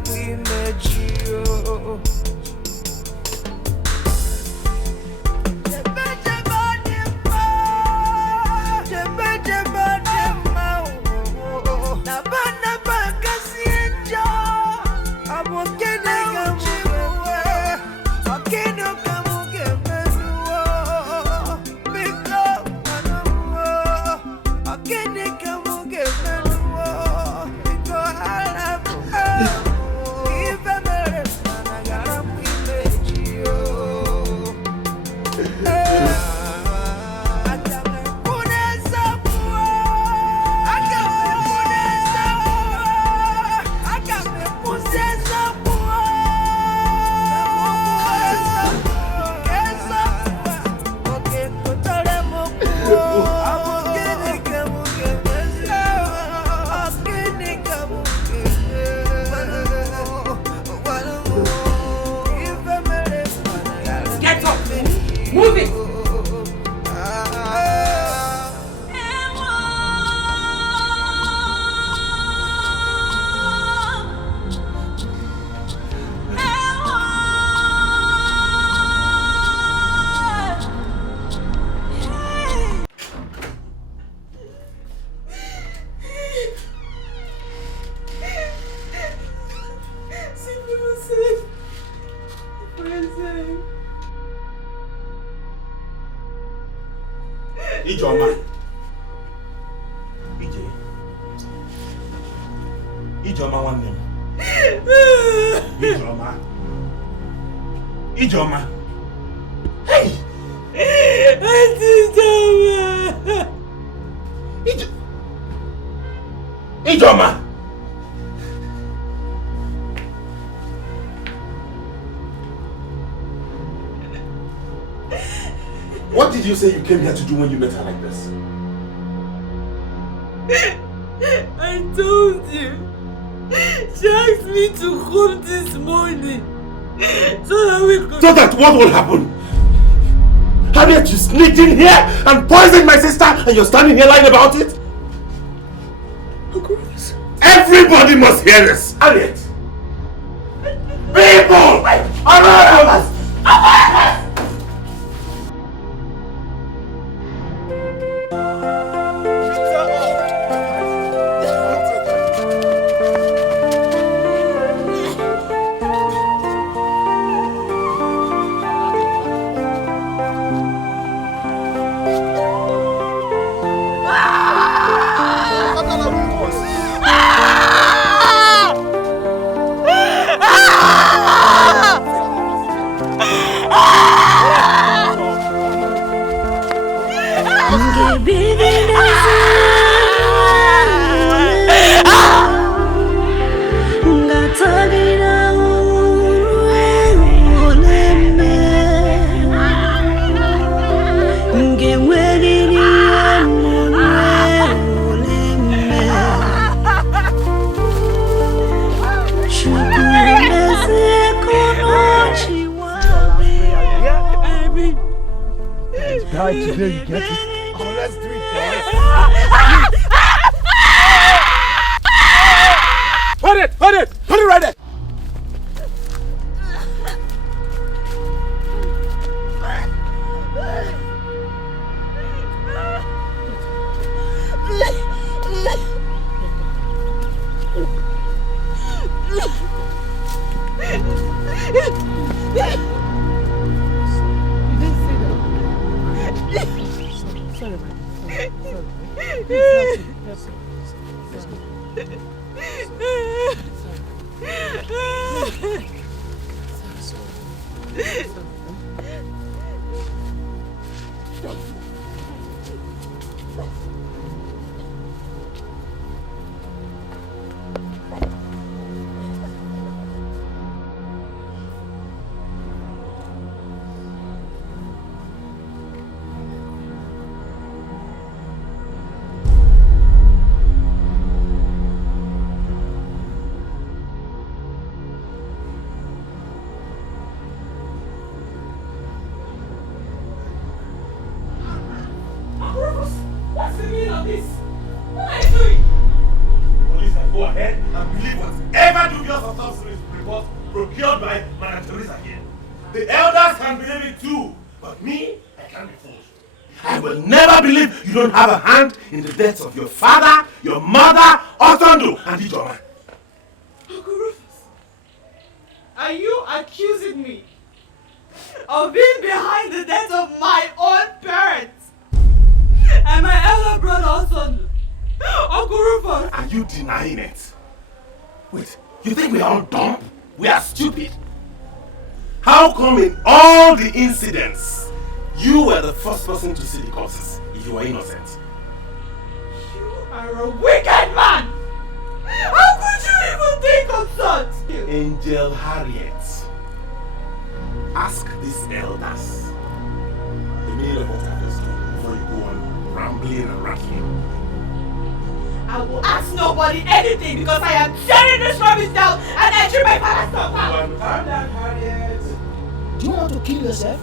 Ijoma. Ijoma one name. Ijoma. Ijoma. Hey! Ijoma. What did you say you came here to do when you met her like this? I told you. She asked me to come this morning so that we could... So that what will happen? Harriet, you sneaked in here and poisoned my sister and you're standing here lying about it? Everybody must hear this! Harriet! People! Around us! Today you get it. Oh, let's do it, guys. Hold it! Hold it! Hold it right there! Sorry, man. Sorry. Let's go. What's the meaning of this? What are you doing? Police can go ahead and believe whatever dubious autopsy report procured by Madam Teresa here. The elders can believe it too, but me, I can't be fooled. I will never believe you don't have a hand in the deaths of your father, your mother, Otondo, and Ijoma. Uncle Rufus, are you accusing me of being behind the death of my own parents? And my elder brother also, Uncle Rufus. Are you denying it? Wait, you think we are all dumb? We are stupid? How come in all the incidents, you were the first person to see the corpses if you were innocent? You are a wicked man! How could you even think of such? Angel Harriet, ask these elders the meaning of what I just told before you go on rambling and rattling. I will ask nobody anything because I am tearing this rubbish down and I treat my father's stuff out. Calm down, Harriet. Do you want to kill yourself?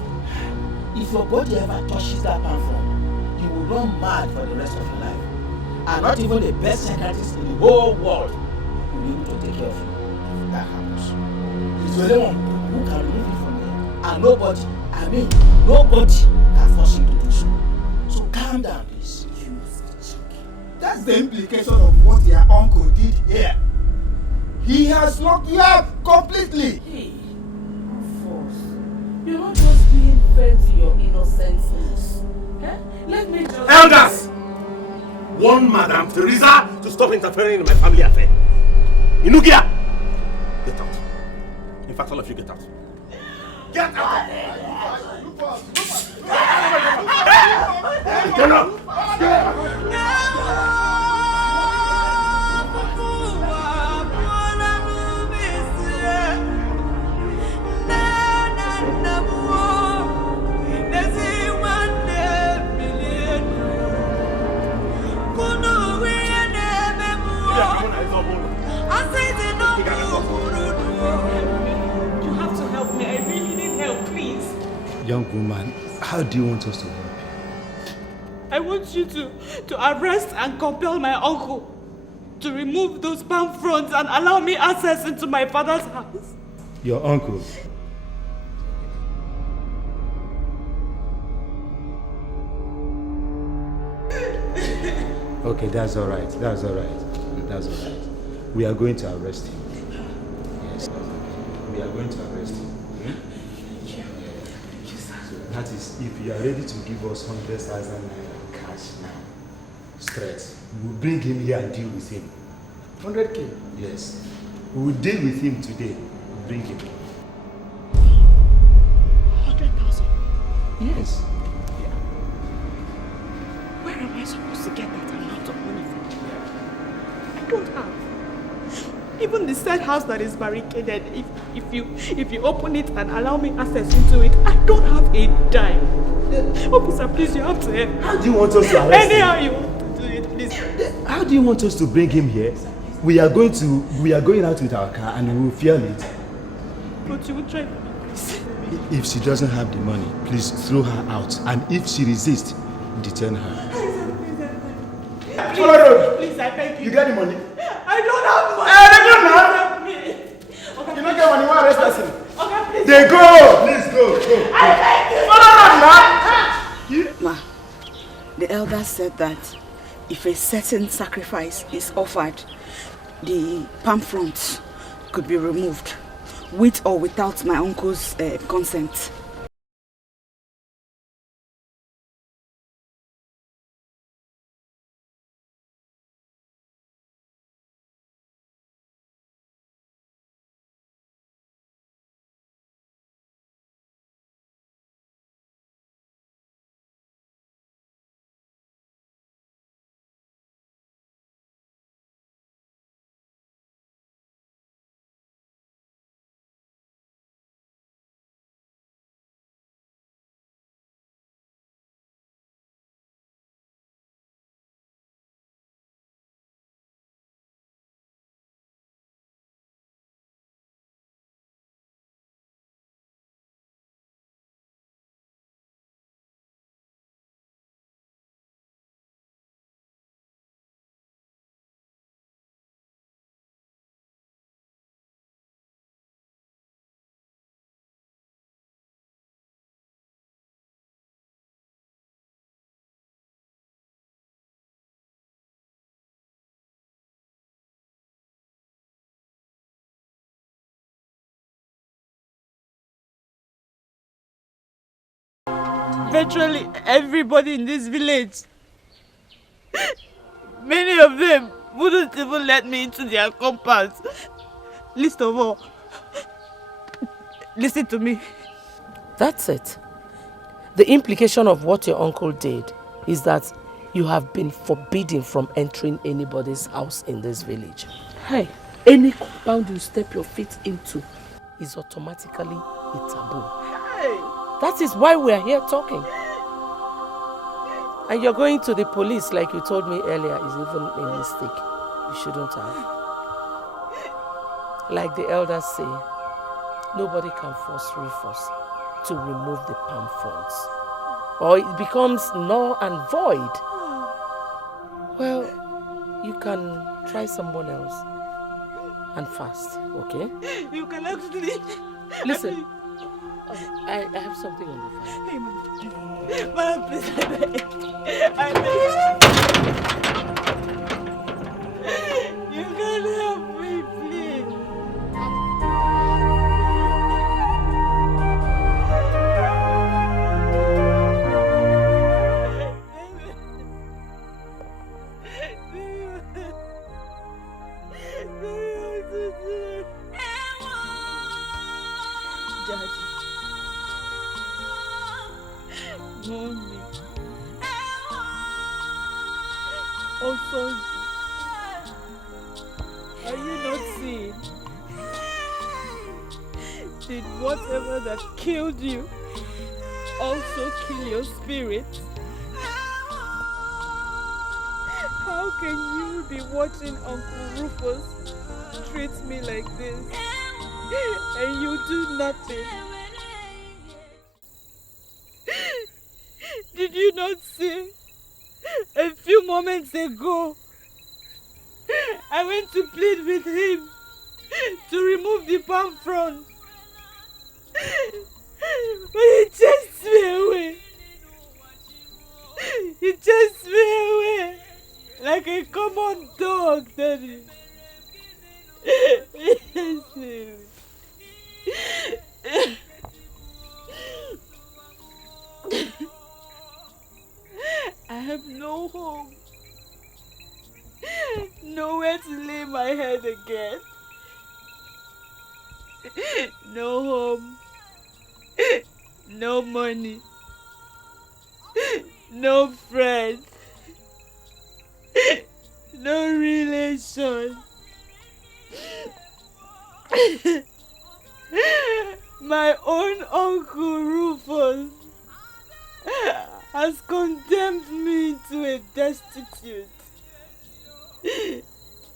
If your body ever touches that palm front, you will run mad for the rest of your life. And not even the best psychiatrist in the whole world will be able to take care of you if that happens. It's the only one who can remove it from here. And nobody can force him to do so. So calm down, please. That's the implication of what your uncle did here. He has locked you up completely. Hey, Force, you're not just being fair to your innocence. Eh? Let me just... Elders! Warn Madam Teresa to stop interfering in my family affair. Inugia! Get out. In fact, all of you get out. Get out! Get out! You have to help me. I really need help, please. Young woman, how do you want us to help you? I want you to arrest and compel my uncle to remove those palm fronds and allow me access into my father's house. Your uncle? Okay, that's all right. That's all right. That's all right. We are going to arrest him. Yes. We are going to arrest him. So that is, if you are ready to give us 100,000 naira cash now, straight, we will bring him here and deal with him. 100K? Yes. We will deal with him today. We'll bring him. 100,000? Yes. Where am I supposed to get that amount of money from? I don't have. Even the said house that is barricaded, if you open it and allow me access into it, I don't have a dime. Officer, please, you have to help. How do you want us to arrest him? Anyhow you want to do it, please. How do you want us to bring him here? We are going out with our car and we will fuel it. But you will try for me, please. If she doesn't have the money, please throw her out. And if she resists, detain her. Please, I beg you. You got the money? I don't have money. Hey, you don't get money, why arrest person? Okay, please. They go! Please go. I beg you. Ma, the elder said that if a certain sacrifice is offered, the palm fronds could be removed, with or without my uncle's consent. virtually everybody in this village. Many of them wouldn't even let me into their compounds. Least of all, listen to me. That's it. The implication of what your uncle did is that you have been forbidden from entering anybody's house in this village. Hey, any compound you step your feet into is automatically a taboo. Hey. That is why we are here talking. And you're going to the police like you told me earlier is even a mistake. You shouldn't have. Like the elders say, nobody can force Rufus to remove the palm fronds, or it becomes null and void. Well, you can try someone else and fast, okay? You can actually... Listen, I have something on the phone. Hey, Mama, please, I beg. You can help me, please. Mommy. Oh, son. Are you not seeing? Did whatever that killed you also kill your spirit? How can you be watching Uncle Rufus treat me like this and you do nothing? Did you not see? A few moments ago, I went to plead with him to remove the palm frond. But he chased me away. He chased me away like a common dog, Daddy. I have no home, nowhere to lay my head again. No home, no money, no friends, no relation. My own Uncle Rufus has condemned me to a destitute.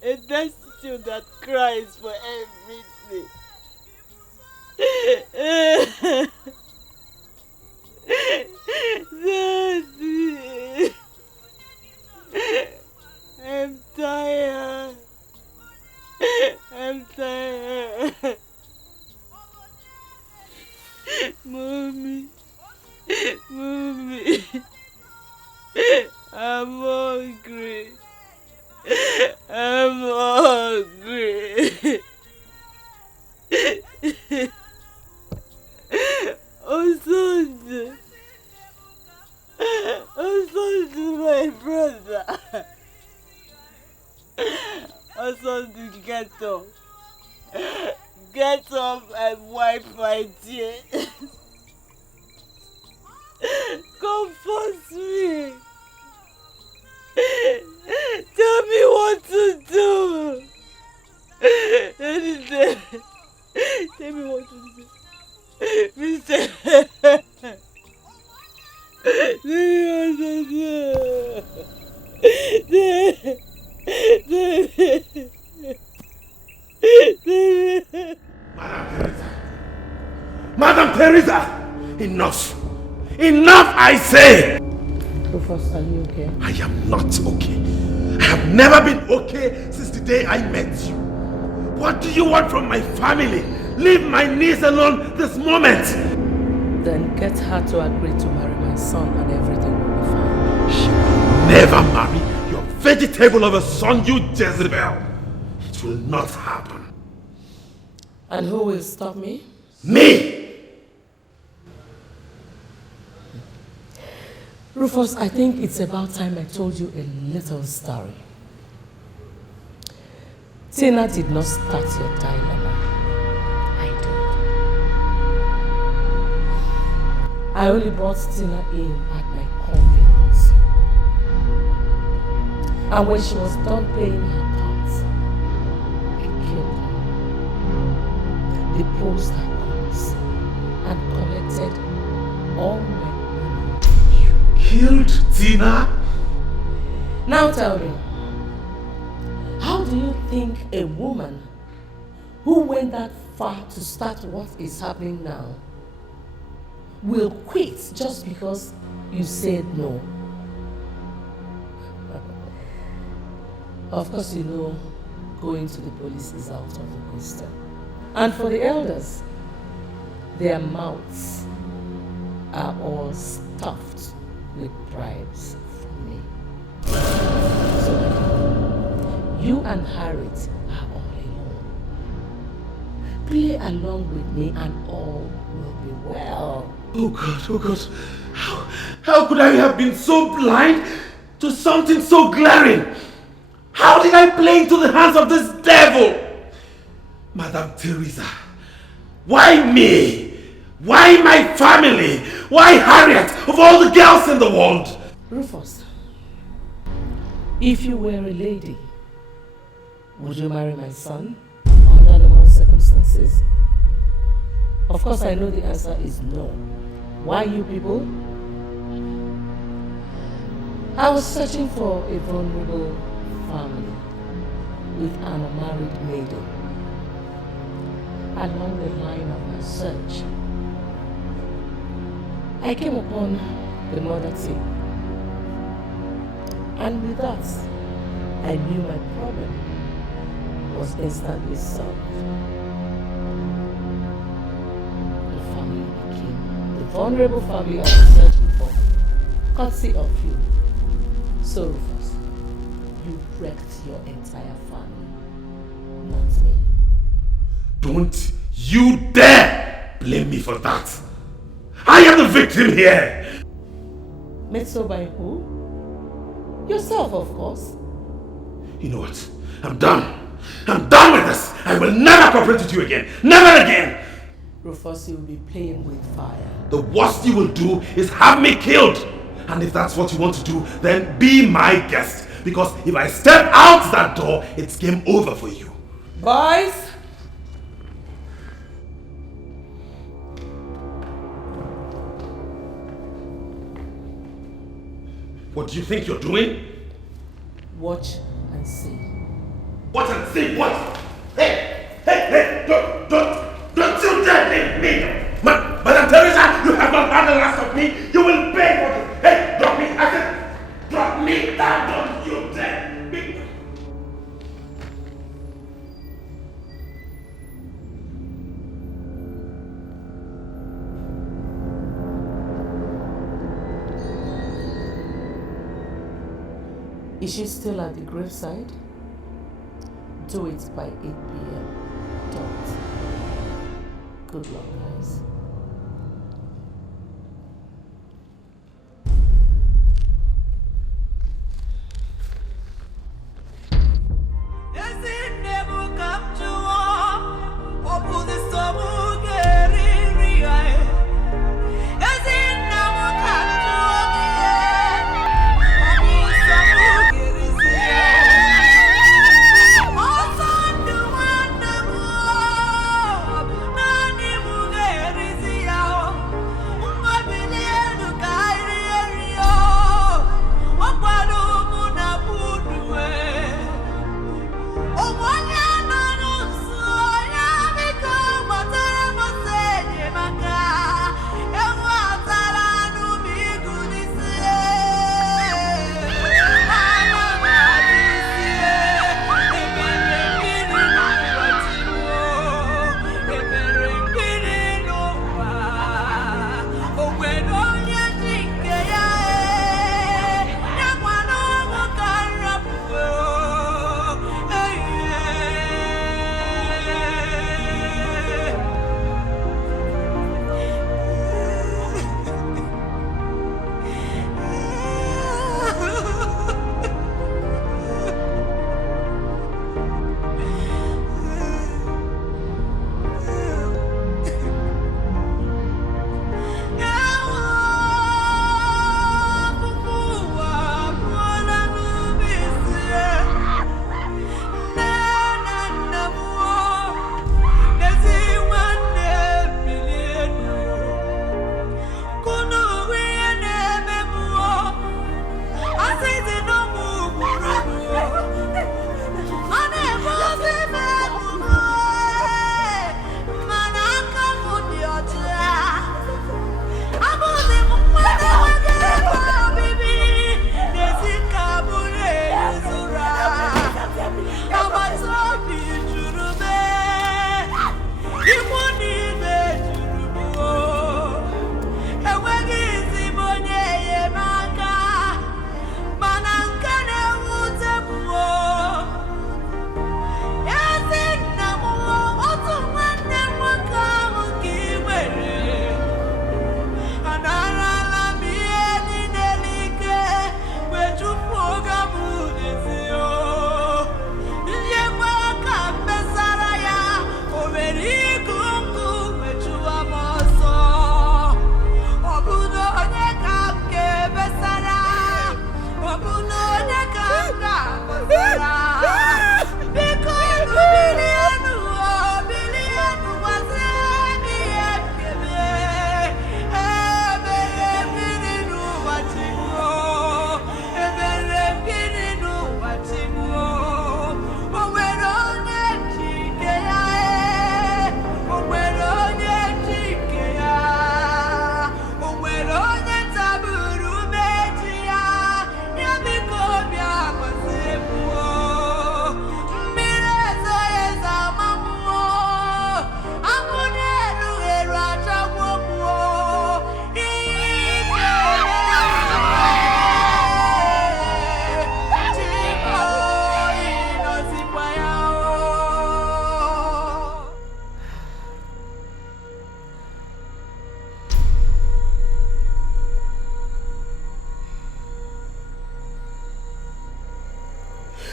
A destitute that cries for everything. Daddy, I'm tired. I'm tired. Mommy. Mommy. I'm hungry. I'm hungry. Oh, Sunday. Oh, Sunday, my brother. Oh, Sunday, get up. Get up and wipe my tears. Comfort me. Tell me what to do. Tell me what to do. Mister. Madam Teresa! Enough! Enough, I say! Rufus, are you okay? I am not okay. I have never been okay since the day I met you. What do you want from my family? Leave my niece alone this moment! Then get her to agree to marry my son and everything will be fine. She will never marry your vegetable of a son, you Jezebel. It will not happen. And who will stop me? Me! Rufus, I think it's about time I told you a little story. Tina did not start your dilemma. I did. I only brought Tina in at my convenience. And when she was done playing her part, I killed her. Deposed her coins and collected all my money. Killed Tina? Now tell me, how do you think a woman who went that far to start what is happening now will quit just because you said no? Of course, you know, going to the police is out of the question. And for the elders, their mouths are all stuffed with bribes from me. So, you and Harriet are all alone. Play along with me and all will be well. Oh God, how could I have been so blind to something so glaring? How did I play into the hands of this devil? Madame Teresa, why me? Why my family? Why Harriet of all the girls in the world? Rufus, if you were a lady, would you marry my son under normal circumstances? Of course, I know the answer is no. Why you people? I was searching for a vulnerable family with an unmarried maiden. Along the line of my search, I came upon the mother tea. And with that, I knew my problem was instantly solved. The family became the vulnerable family I was searching for, courtesy of you. So Rufus, you wrecked your entire family, not me. Don't you dare blame me for that! I am the victim here! Made so by who? Yourself, of course. You know what? I'm done. I'm done with this. I will never cooperate with you again. Never again. Rufus, you will be playing with fire. The worst you will do is have me killed. And if that's what you want to do, then be my guest. Because if I step out that door, it's game over for you. Boys! What do you think you're doing? Watch and see. Watch and see what? Hey! Don't you dare leave me! Madame Teresa, you have not had the last of me. You will pay for this. Hey, drop me! I said, drop me down! Don't you dare! Is she still at the graveside? Do it by 8 p.m. Don't. Good luck, guys.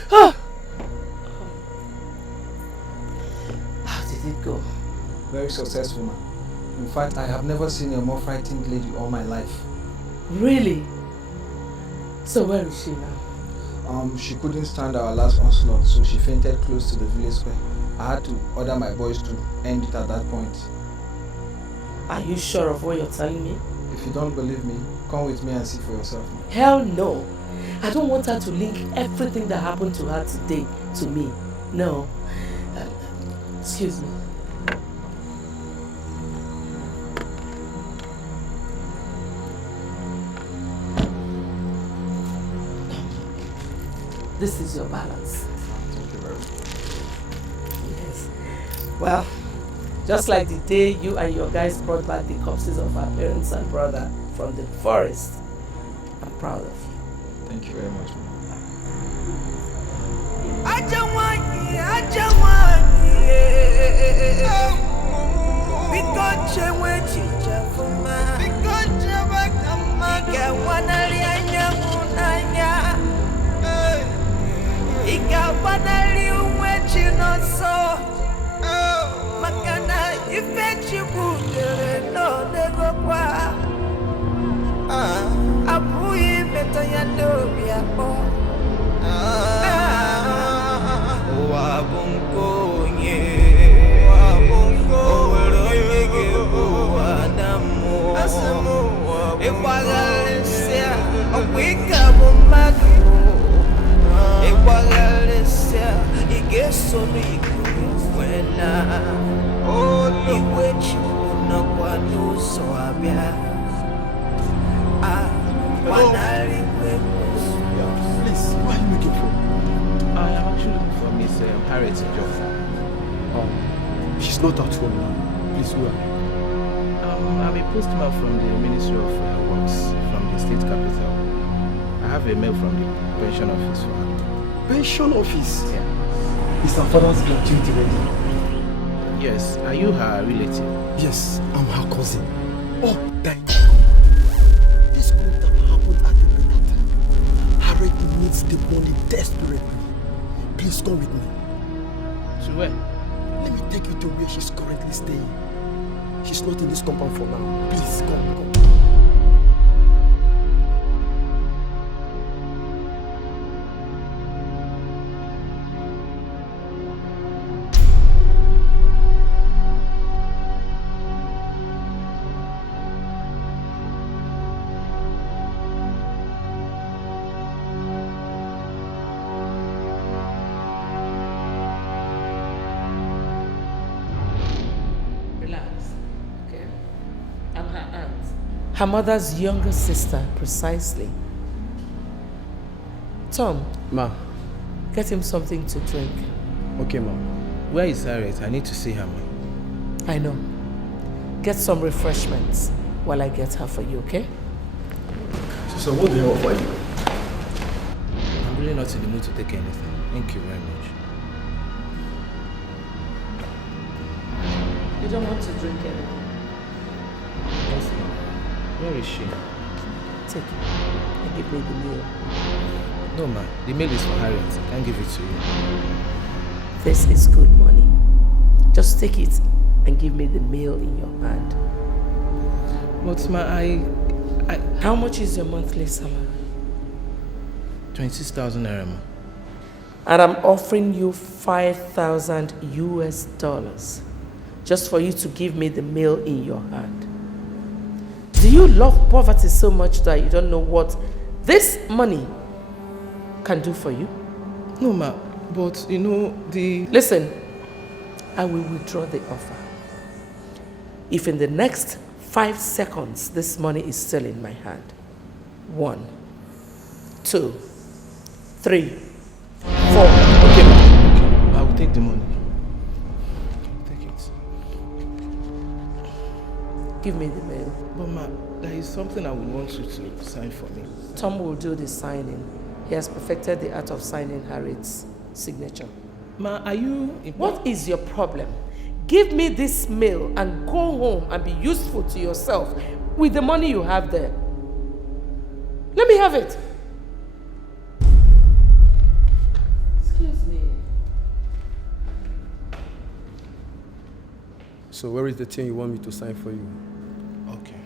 How did it go? Very successful, man. In fact, I have never seen a more frightened lady all my life. Really? So where is she now? She couldn't stand our last onslaught, so she fainted close to the village square. I had to order my boys to end it at that point. Are you sure of what you're telling me? If you don't believe me, come with me and see for yourself. Hell no. I don't want her to link everything that happened to her today to me. No. Excuse me. This is your balance. Thank you very much. Yes. Well, just like the day you and your guys brought back the corpses of our parents and brother from the forest, I'm proud of you. Thank you very much. Please, why are you looking for? I am actually looking for Miss Harriet Job. She's not at home now. Please, who are you? I'm a postman from the Ministry of Works from the state capital. I have a mail from the pension office for her. Pension office? Yeah. Is her father's gratuity ready? Yes. Are you her relative? Yes, I'm her cousin. Oh, thank you. This could have happened at a later time. Harriet needs the money desperately. Please come with me. To where? Let me take you to where she's currently staying. She's not in this compound for now. Please, come. Her mother's younger sister, precisely. Tom. Ma. Get him something to drink. Okay, Ma. Where is Harriet? I need to see her, Ma. I know. Get some refreshments while I get her for you, okay? So what do you offer you? I'm really not in the mood to take anything. Thank you very much. You don't want to drink anything? Yes, Ma. Where is she? Take it and give me the meal. No, ma. The meal is for Harriet. I can't give it to you. This is good money. Just take it and give me the meal in your hand. But, ma, How much is your monthly salary? 26,000 naira, ma. And I'm offering you $5,000 US just for you to give me the meal in your hand. Do you love poverty so much that you don't know what this money can do for you? No, ma, but you know, Listen, I will withdraw the offer. If in the next 5 seconds this money is still in my hand. 1, 2, 3, 4. Okay, ma. Okay, I will take the money. Take it. Give me the mail. But ma, there is something I would want you to sign for me. Tom will do the signing. He has perfected the art of signing Harriet's signature. Ma, are you... What is your problem? Give me this mail and go home and be useful to yourself with the money you have there. Let me have it. So where is the thing you want me to sign for you? Okay,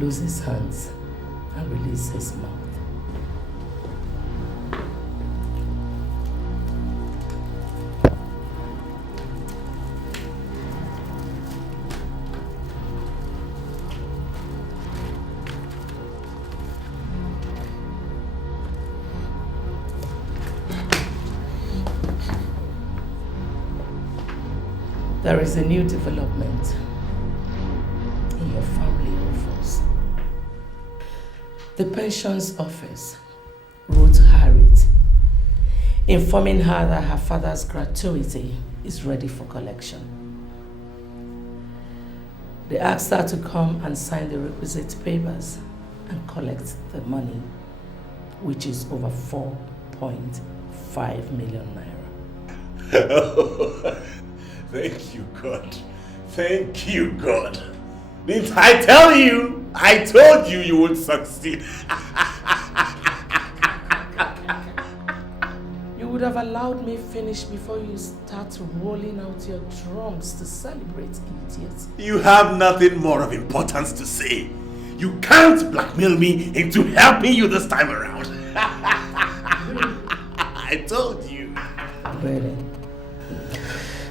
loose his hands and release his mouth. There is a new development in your family, Rufus. The pensions office wrote Harriet, informing her that her father's gratuity is ready for collection. They asked her to come and sign the requisite papers and collect the money, which is over 4.5 million naira. Thank you, God. Thank you, God. Didn't I tell you? I told you you would succeed. You would have allowed me finish before you start rolling out your drums to celebrate, idiot. You have nothing more of importance to say. You can't blackmail me into helping you this time around. I told you. Really?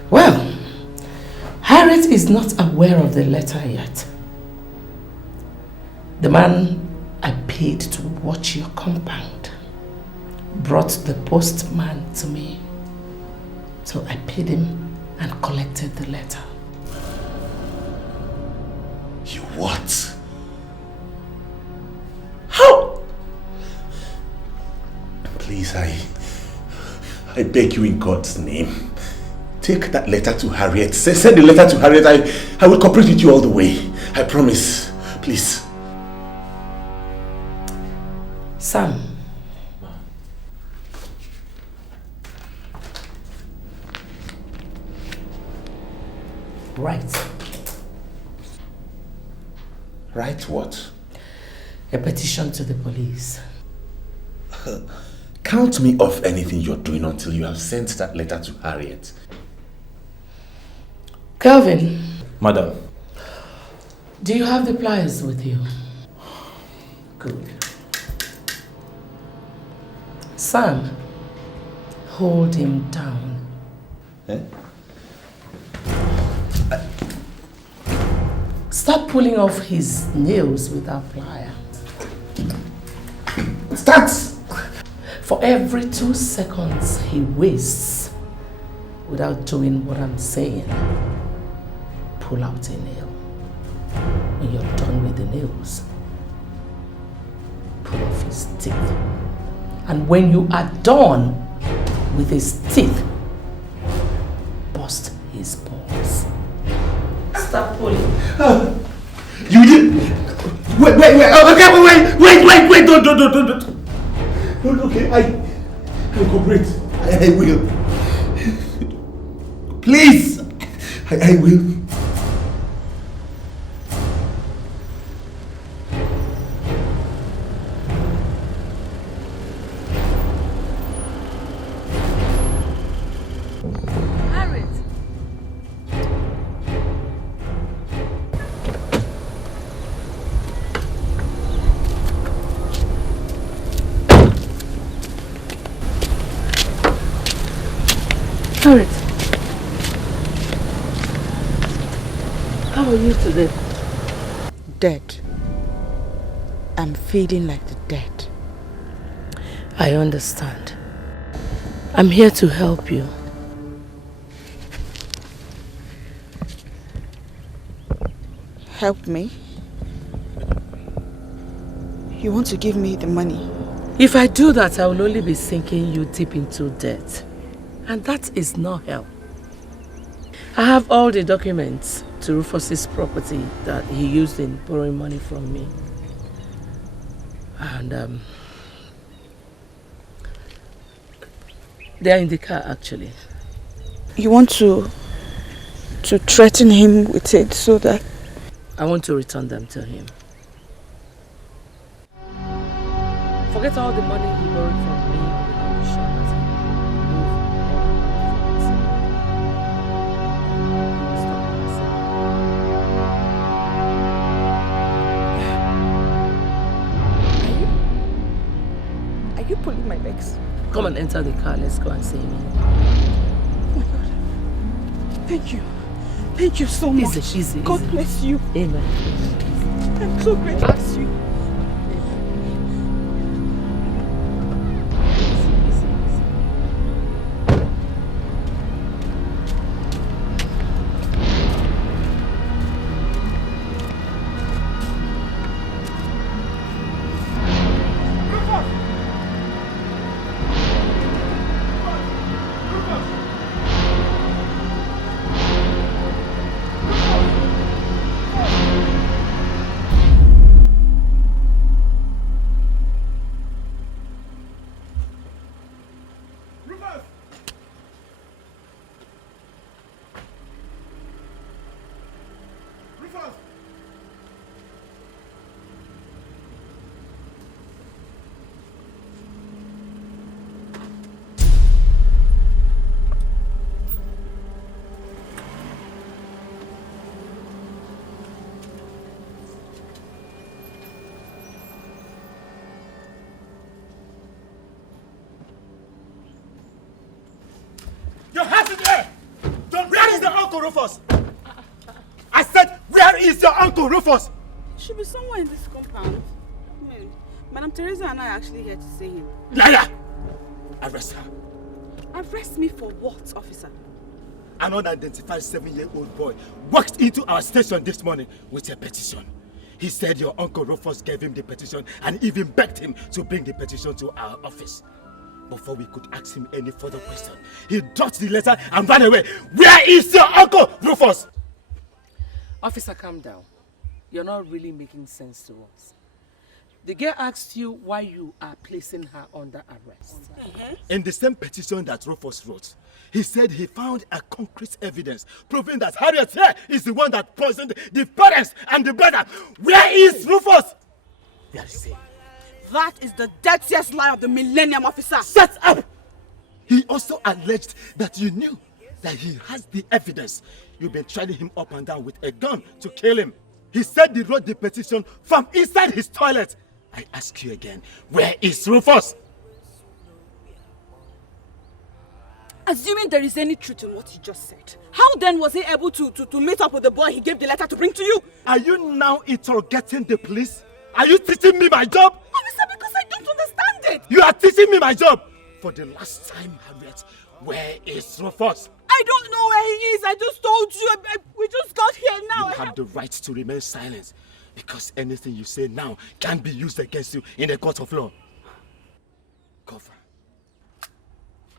Well, Harriet is not aware of the letter yet. The man I paid to watch your compound brought the postman to me. So I paid him and collected the letter. You what? How? Please, I beg you in God's name. Take that letter to Harriet. Send the letter to Harriet. I will cooperate with you all the way. I promise. Please. Sam. Right. Write what? A petition to the police. Count me off anything you're doing until you have sent that letter to Harriet. Kelvin. Madam. Do you have the pliers with you? Good. Sam, hold him down. Eh? Stop pulling off his nails with that plier. Start! For every 2 seconds he wastes without doing what I'm saying, pull out a nail. When you're done with the nails, pull off his teeth. And when you are done with his teeth, bust his balls. Stop pulling. You did. Wait, don't. Okay, I will cooperate. I will. Please, I will. Harriet, how are you today? Dead. I'm feeling like the dead. I understand. I'm here to help you. Help me? You want to give me the money? If I do that, I will only be sinking you deep into debt. And that is not help. I have all the documents to Rufus's property that he used in borrowing money from me. And they are in the car actually. You want to threaten him with it so that... I want to return them to him. Forget all the money he borrowed from me on the condition that he pulling my legs. Come and enter the car. Let's go and see me. Oh my God. Thank you. Thank you so much. Easy. God bless you. Amen. I'm so grateful to you. Your hands in the air! Where is the Uncle Rufus? I said, where is your Uncle Rufus? Should be somewhere in this compound. Madam Teresa and I are actually here to see him. Liar! Arrest her. Arrest me for what, officer? An unidentified 7-year-old boy walked into our station this morning with a petition. He said your Uncle Rufus gave him the petition and even begged him to bring the petition to our office. Before we could ask him any further question, he dropped the letter and ran away. Where is your Uncle Rufus? Officer, calm down. You're not really making sense to us. The girl asked you why you are placing her under arrest. In the same petition that Rufus wrote, he said he found a concrete evidence proving that Harriet here is the one that poisoned the parents and the brother. Where is Rufus? Where is he? That is the dirtiest lie of the millennium, officer. Shut up! He also alleged that you knew that he has the evidence. You've been trailing him up and down with a gun to kill him. He said he wrote the petition from inside his toilet. I ask you again, where is Rufus? Assuming there is any truth in what he just said, how then was he able to meet up with the boy he gave the letter to bring to you? Are you now interrogating the police? Are you teaching me my job? Officer, because I don't understand it. You are teaching me my job. For the last time, Harriet, where is Rufus? I don't know where he is. I just told you. We just got here now. You have the right to remain silent because anything you say now can be used against you in a court of law. Cover.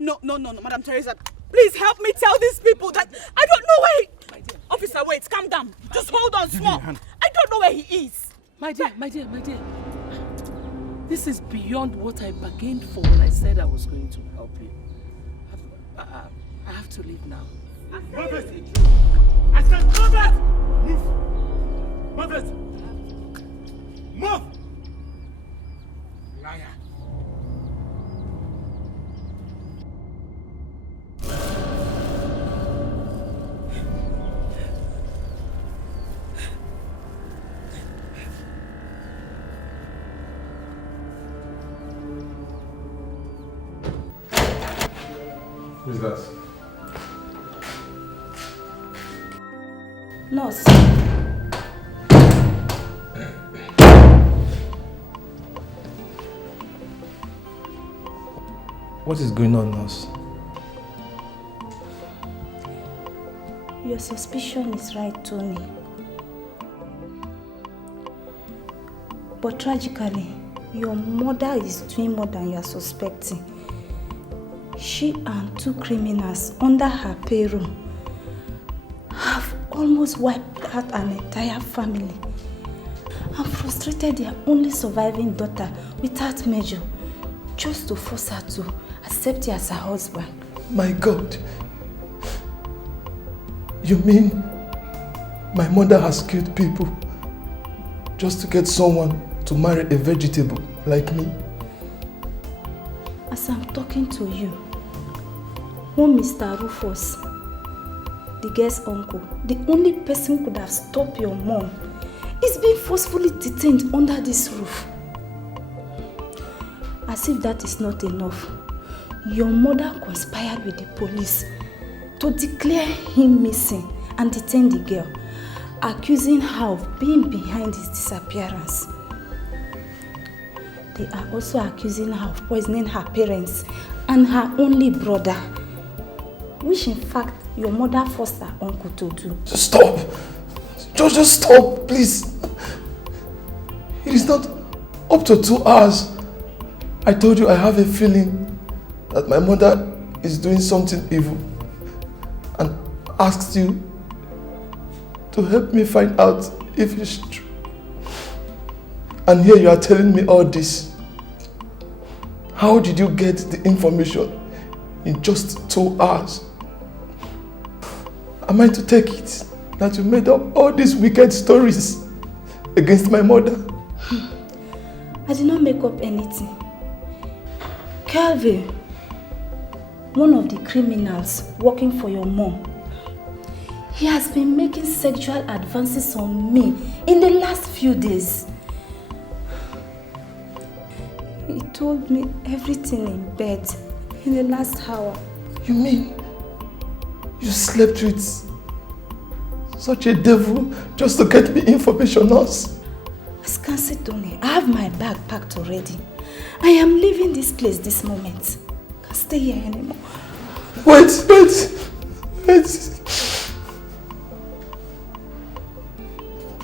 No, Madam Teresa. Please help me tell these people that I don't know where he... Officer, wait, calm down. Just hold on small. I don't know where he is. My dear. This is beyond what I bargained for when I said I was going to help you. I have to leave now. Move it! I said move it! Move! Move it! Move! Liar! Who's that? Nosa. What is going on, Nosa? Your suspicion is right, Tony. But tragically, your mother is doing more than you are suspecting. She and 2 criminals under her payroll have almost wiped out an entire family and frustrated their only surviving daughter without measure, just to force her to accept you as her husband. My God. You mean my mother has killed people just to get someone to marry a vegetable like me? As I'm talking to you, one Mr. Rufus, the girl's uncle, the only person who could have stopped your mom, is being forcefully detained under this roof. As if that is not enough, your mother conspired with the police to declare him missing and detain the girl, accusing her of being behind his disappearance. They are also accusing her of poisoning her parents and her only brother, which in fact your mother forced her uncle to do. Stop! Just stop, please. It is not up to 2 hours. I told you I have a feeling that my mother is doing something evil and asked you to help me find out if it's true. And here you are telling me all this. How did you get the information in just 2 hours? Am I to take it that you made up all these wicked stories against my mother? I did not make up anything. Calvin, one of the criminals working for your mom, he has been making sexual advances on me in the last few days. He told me everything in bed in the last hour. You mean you slept with such a devil just to get me information on us? Scansi Tony, I have my bag packed already. I am leaving this place this moment. I can't stay here anymore. Wait.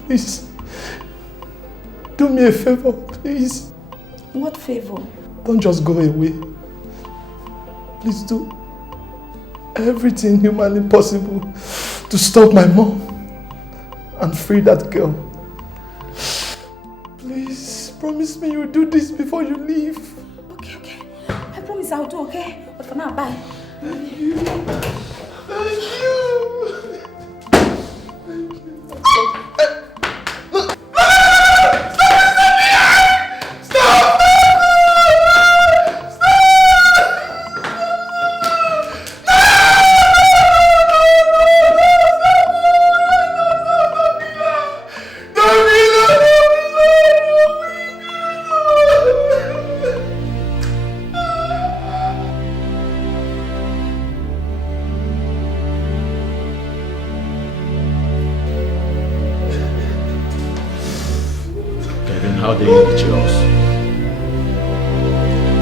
Please, do me a favor, please. What favor? Don't just go away. Please do everything humanly possible to stop my mom and free that girl. Please, promise me you'll do this before you leave. Okay. I promise I'll do, okay? But for now, bye. Thank you.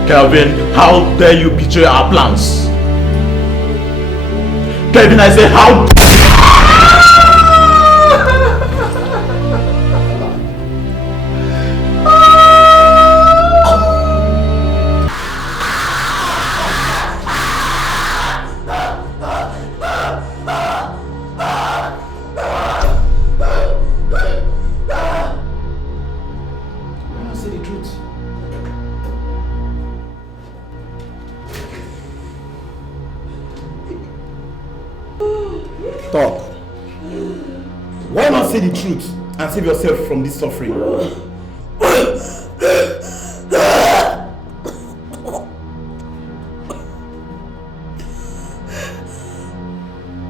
Kelvin, how dare you betray our plans? Kelvin, I say how and save yourself from this suffering.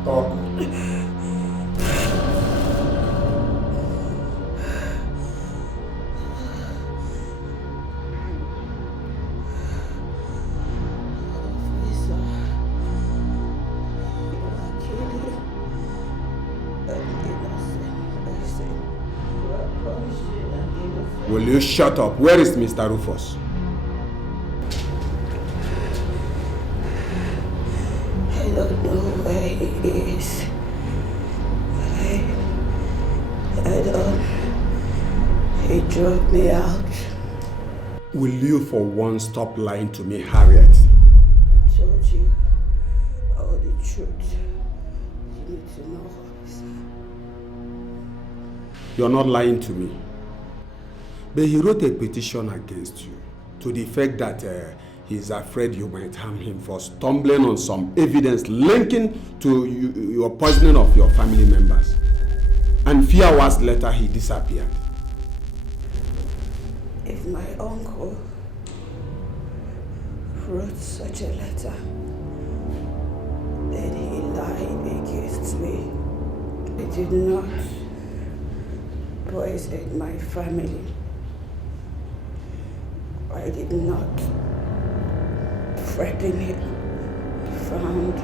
Talk. Will you shut up? Where is Mr. Rufus? I don't know where he is. I don't. He drove me out. Will you for once stop lying to me, Harriet? I told you all the truth. You need to know, officer. You're not lying to me. But he wrote a petition against you to the effect that he's afraid you might harm him for stumbling on some evidence linking to your poisoning of your family members. And few hours later, he disappeared. If my uncle wrote such a letter, then he lied against me. He did not poison my family. I did not threatened him. He found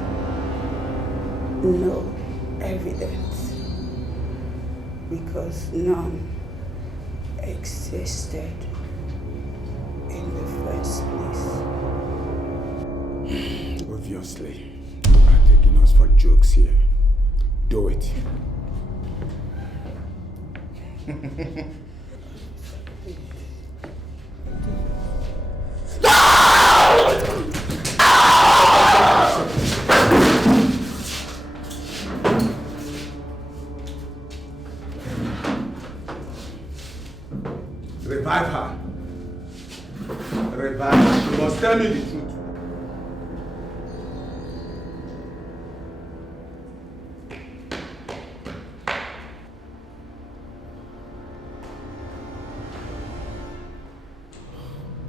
no evidence because none existed in the first place. Obviously, you are taking us for jokes here. Do it. Revive her. Revive her. You must tell me the truth.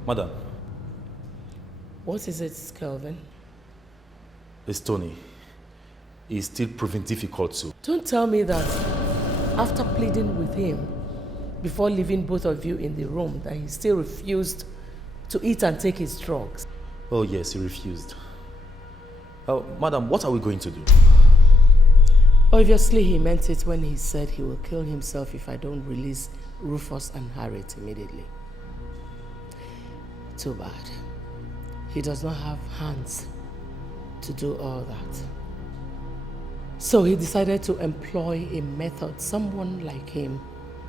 Madam. What is it, Kelvin? It's Tony. He's still proving difficult to. Don't tell me that after pleading with him before leaving both of you in the room that he still refused to eat and take his drugs. Oh yes, he refused. Madam, what are we going to do? Obviously he meant it when he said he will kill himself if I don't release Rufus and Harriet immediately. Too bad. He does not have hands to do all that. So he decided to employ a method someone like him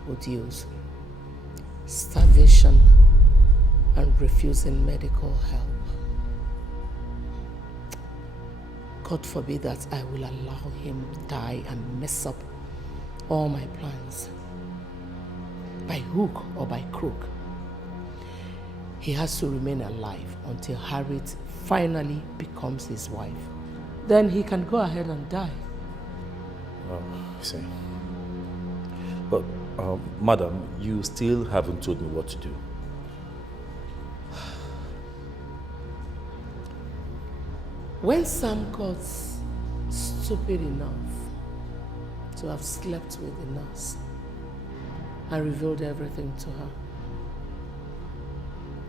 would use. Starvation and refusing medical help. God forbid that I will allow him die and mess up all my plans. By hook or by crook. He has to remain alive until Harriet finally becomes his wife. Then he can go ahead and die. Oh, I see. But, madam, you still haven't told me what to do. When Sam got stupid enough to have slept with the nurse and revealed everything to her,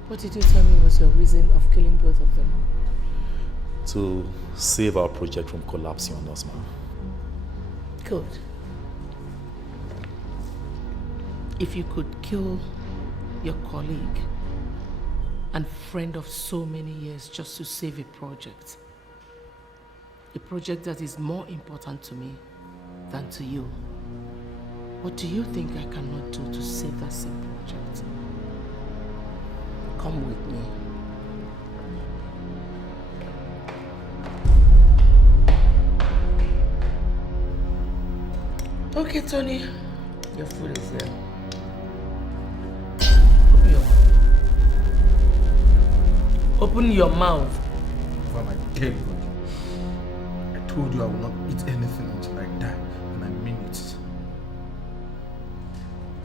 what did you tell me was your reason of killing both of them? To save our project from collapsing on us, ma'am. Good. If you could kill your colleague and friend of so many years just to save a project that is more important to me than to you, what do you think I cannot do to save that same project? Come with me. Okay, Tony. Your food is here. Open your mouth. For my dead body. I told you I will not eat anything until I die, and I mean it.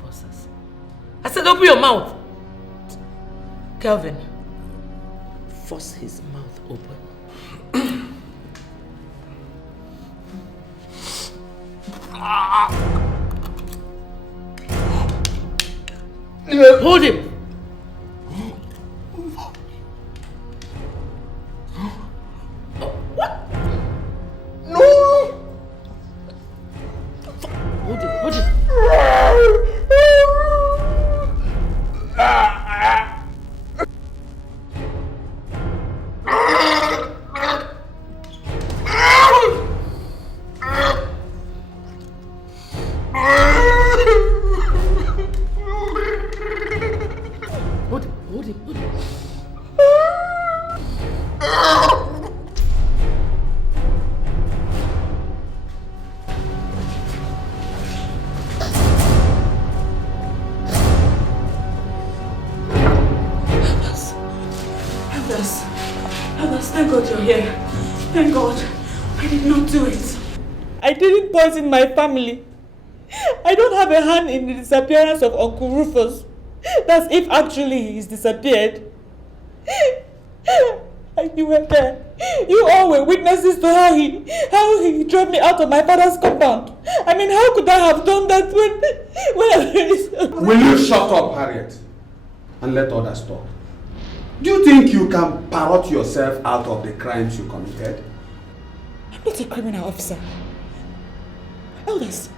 Bosses. I said open your mouth. Kelvin, force his mouth open. Hold him. What? No. Hold him. Hold him. In my family. I don't have a hand in the disappearance of Uncle Rufus. That's if actually he's disappeared. And you were there. You all were witnesses to how he drove me out of my father's compound. I mean, how could I have done that when I really... Will you shut up, Harriet, and let others talk? Do you think you can parrot yourself out of the crimes you committed? I'm not a criminal, officer. Elders,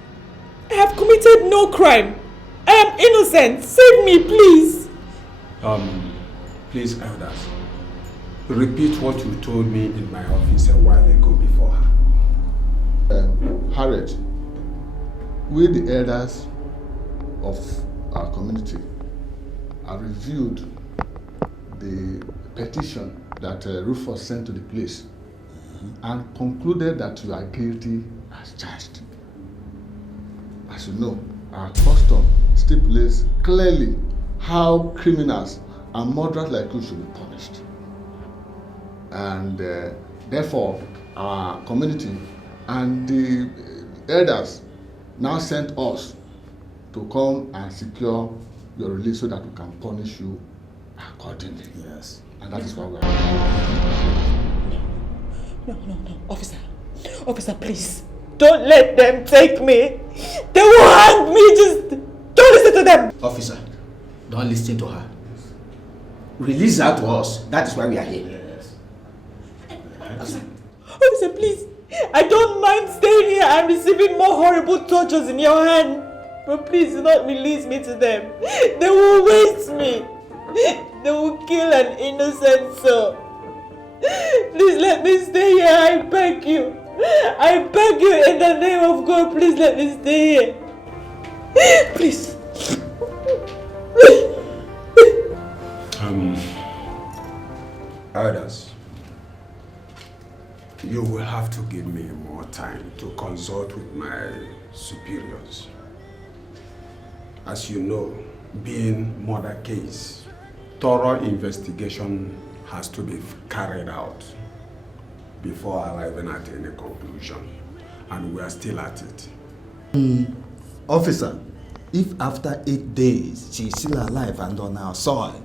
I have committed no crime. I am innocent. Save me, please. Please, elders, repeat what you told me in my office a while ago before her. Harriet, we the elders of our community have reviewed the petition that Rufus sent to the police and concluded that you are guilty as charged. As you know, our custom stipulates clearly how criminals and murderers like you should be punished. And therefore, our community and the elders now sent us to come and secure your release so that we can punish you accordingly. Yes. And that is why we are No, officer. Officer, please. Don't let them take me. They will hang me. Just don't listen to them. Officer, don't listen to her. Release her to us. That is why we are here. Yes. Officer, please. I don't mind staying here and receiving more horrible tortures in your hand. But please do not release me to them. They will waste me. They will kill an innocent soul. Please let me stay here, I beg you. I beg you in the name of God, please let me stay here. Please. Elders, you will have to give me more time to consult with my superiors. As you know, being murder case, thorough investigation has to be carried out before arriving at any conclusion, and we are still at it. Officer, if after 8 days she is still alive and on our soil,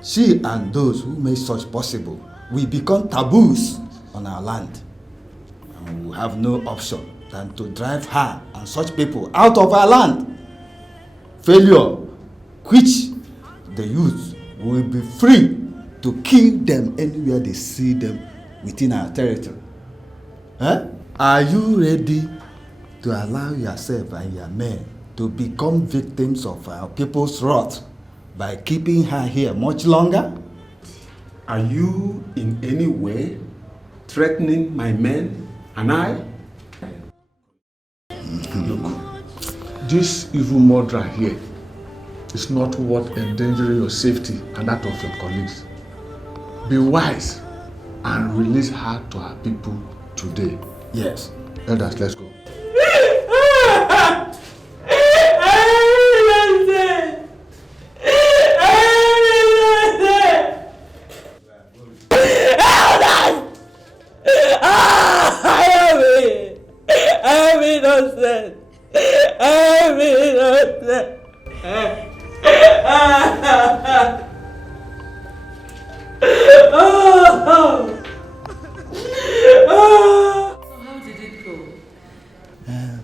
she and those who make such possible will become taboos on our land. And we have no option than to drive her and such people out of our land. Failure, which the youth will be free to kill them anywhere they see them within our territory. Are you ready to allow yourself and your men to become victims of our people's wrath by keeping her here much longer? Are you in any way threatening my men and I? Look, this evil murderer here is not worth endangering your safety and that of your colleagues. Be wise and release her to her people today. Yes. Elders, let's go. I'm innocent. I'm innocent. How did it go?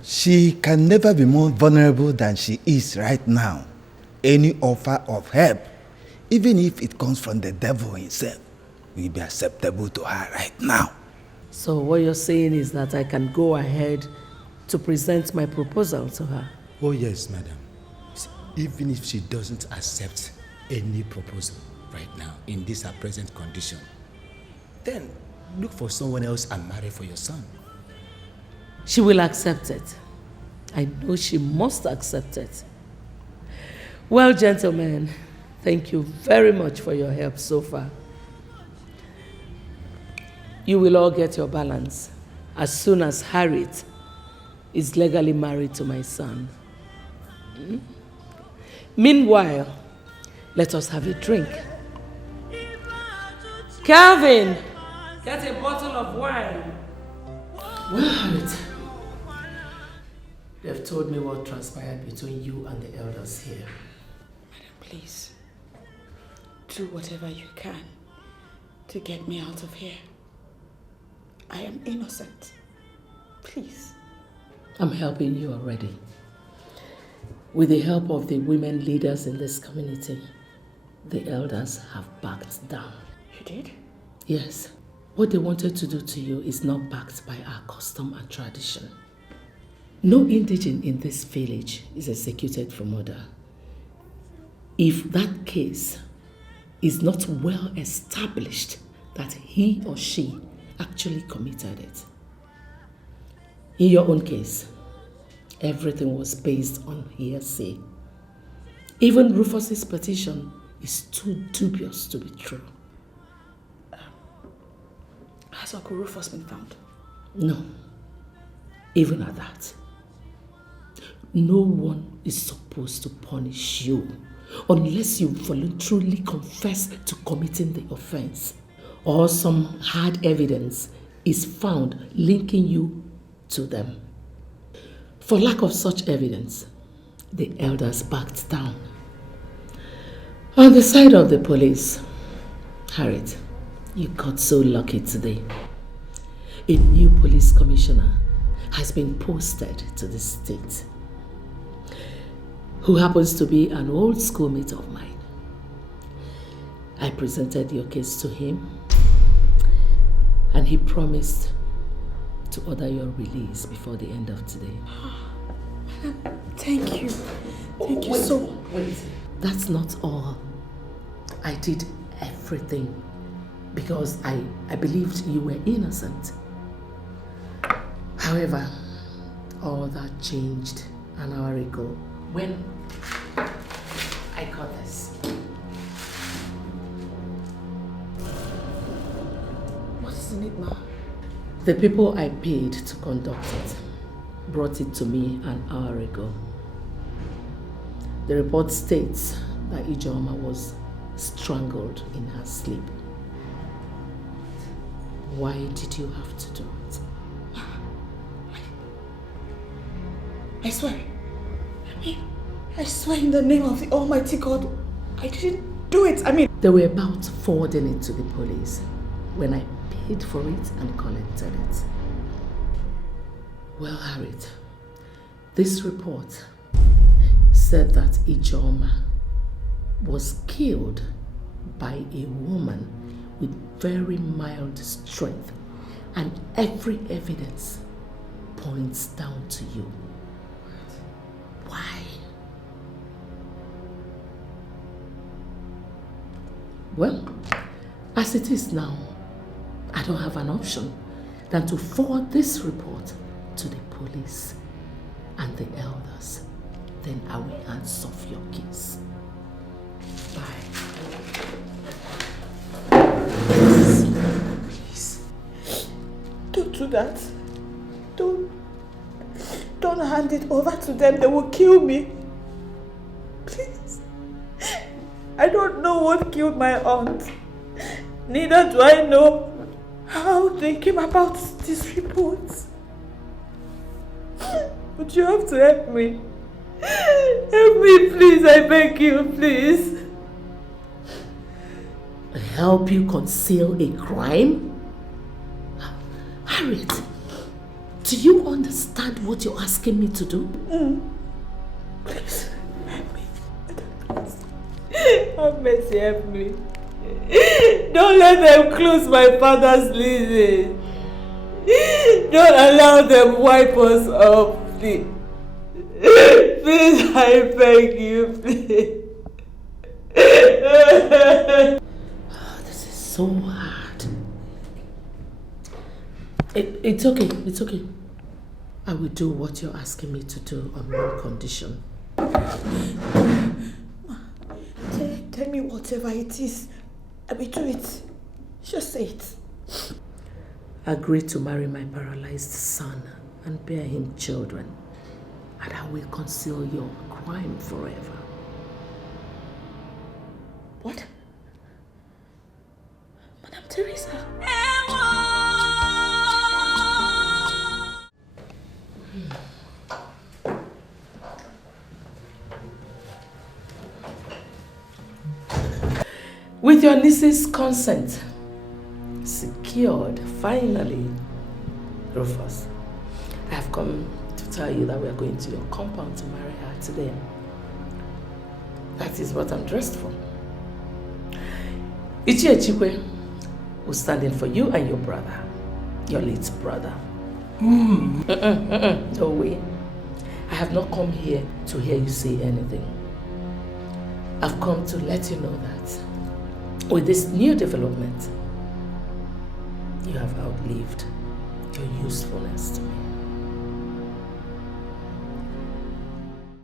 She can never be more vulnerable than she is right now. Any offer of help, even if it comes from the devil himself, will be acceptable to her right now. So what you're saying is that I can go ahead to present my proposal to her? Oh yes, madam. Even if she doesn't accept any proposal right now in this her present condition, then look for someone else and marry for your son. She will accept it. I know she must accept it. Well, gentlemen, thank you very much for your help so far. You will all get your balance as soon as Harriet is legally married to my son. Meanwhile, let us have a drink. Calvin, get a bottle of wine. Well, Harriet, they've told me what transpired between you and the elders here. Madam, please, do whatever you can to get me out of here. I am innocent. Please. I'm helping you already. With the help of the women leaders in this community, The elders have backed down. You did? Yes. What they wanted to do to you is not backed by our custom and tradition. No indigene in this village is executed for murder. If that case is not well established that he or she actually committed it. In your own case, everything was based on hearsay. Even Rufus's petition is too dubious to be true. Has Uncle Rufus been found? No. Even at that. No one is supposed to punish you unless you voluntarily confess to committing the offense or some hard evidence is found linking you to them. For lack of such evidence, the elders backed down. On the side of the police, Harriet, you got so lucky today. A new police commissioner has been posted to the state, who happens to be an old schoolmate of mine. I presented your case to him, and he promised to order your release before the end of today. Thank you. Thank you so much. Wait. That's not all. I did everything because I believed you were innocent. However, all that changed an hour ago when I got this. What's in it, Ma? The people I paid to conduct it brought it to me an hour ago. The report states that Ijeoma was strangled in her sleep. Why did you have to do it? I swear. I swear in the name of the Almighty God, I didn't do it. They were about forwarding it to the police when I paid for it and collected it. Well, Harriet, this report said that Ijeoma was killed by a woman with very mild strength, and every evidence points down to you. Why? Well, as it is now, I don't have an option than to forward this report to the police and the elders. Then I will hands off your case. Bye. Please. Don't do that. Don't hand it over to them. They will kill me. Please. I don't know what killed my aunt. Neither do I know how they came about these reports. But you have to help me. Help me, please. I beg you, please. Help you conceal a crime? Harriet, do you understand what you're asking me to do? Please, help me. Have mercy, help me. Don't let them close my father's lineage. Don't allow them wipe us off, please. Please, I beg you, please. This is so hard. It's okay, it's okay. I will do what you're asking me to do on one condition. Tell me whatever it is. I will do it. Just say it. Agree to marry my paralyzed son and bear him children, and I will conceal your crime forever. What? Madam Teresa? With your niece's consent, secured, finally, Rufus, I have come to tell you that we are going to your compound to marry her today. That is what I'm dressed for. Ichie was standing for you and your brother, your late brother. No way. I have not come here to hear you say anything. I've come to let you know that with this new development, you have outlived your usefulness to me.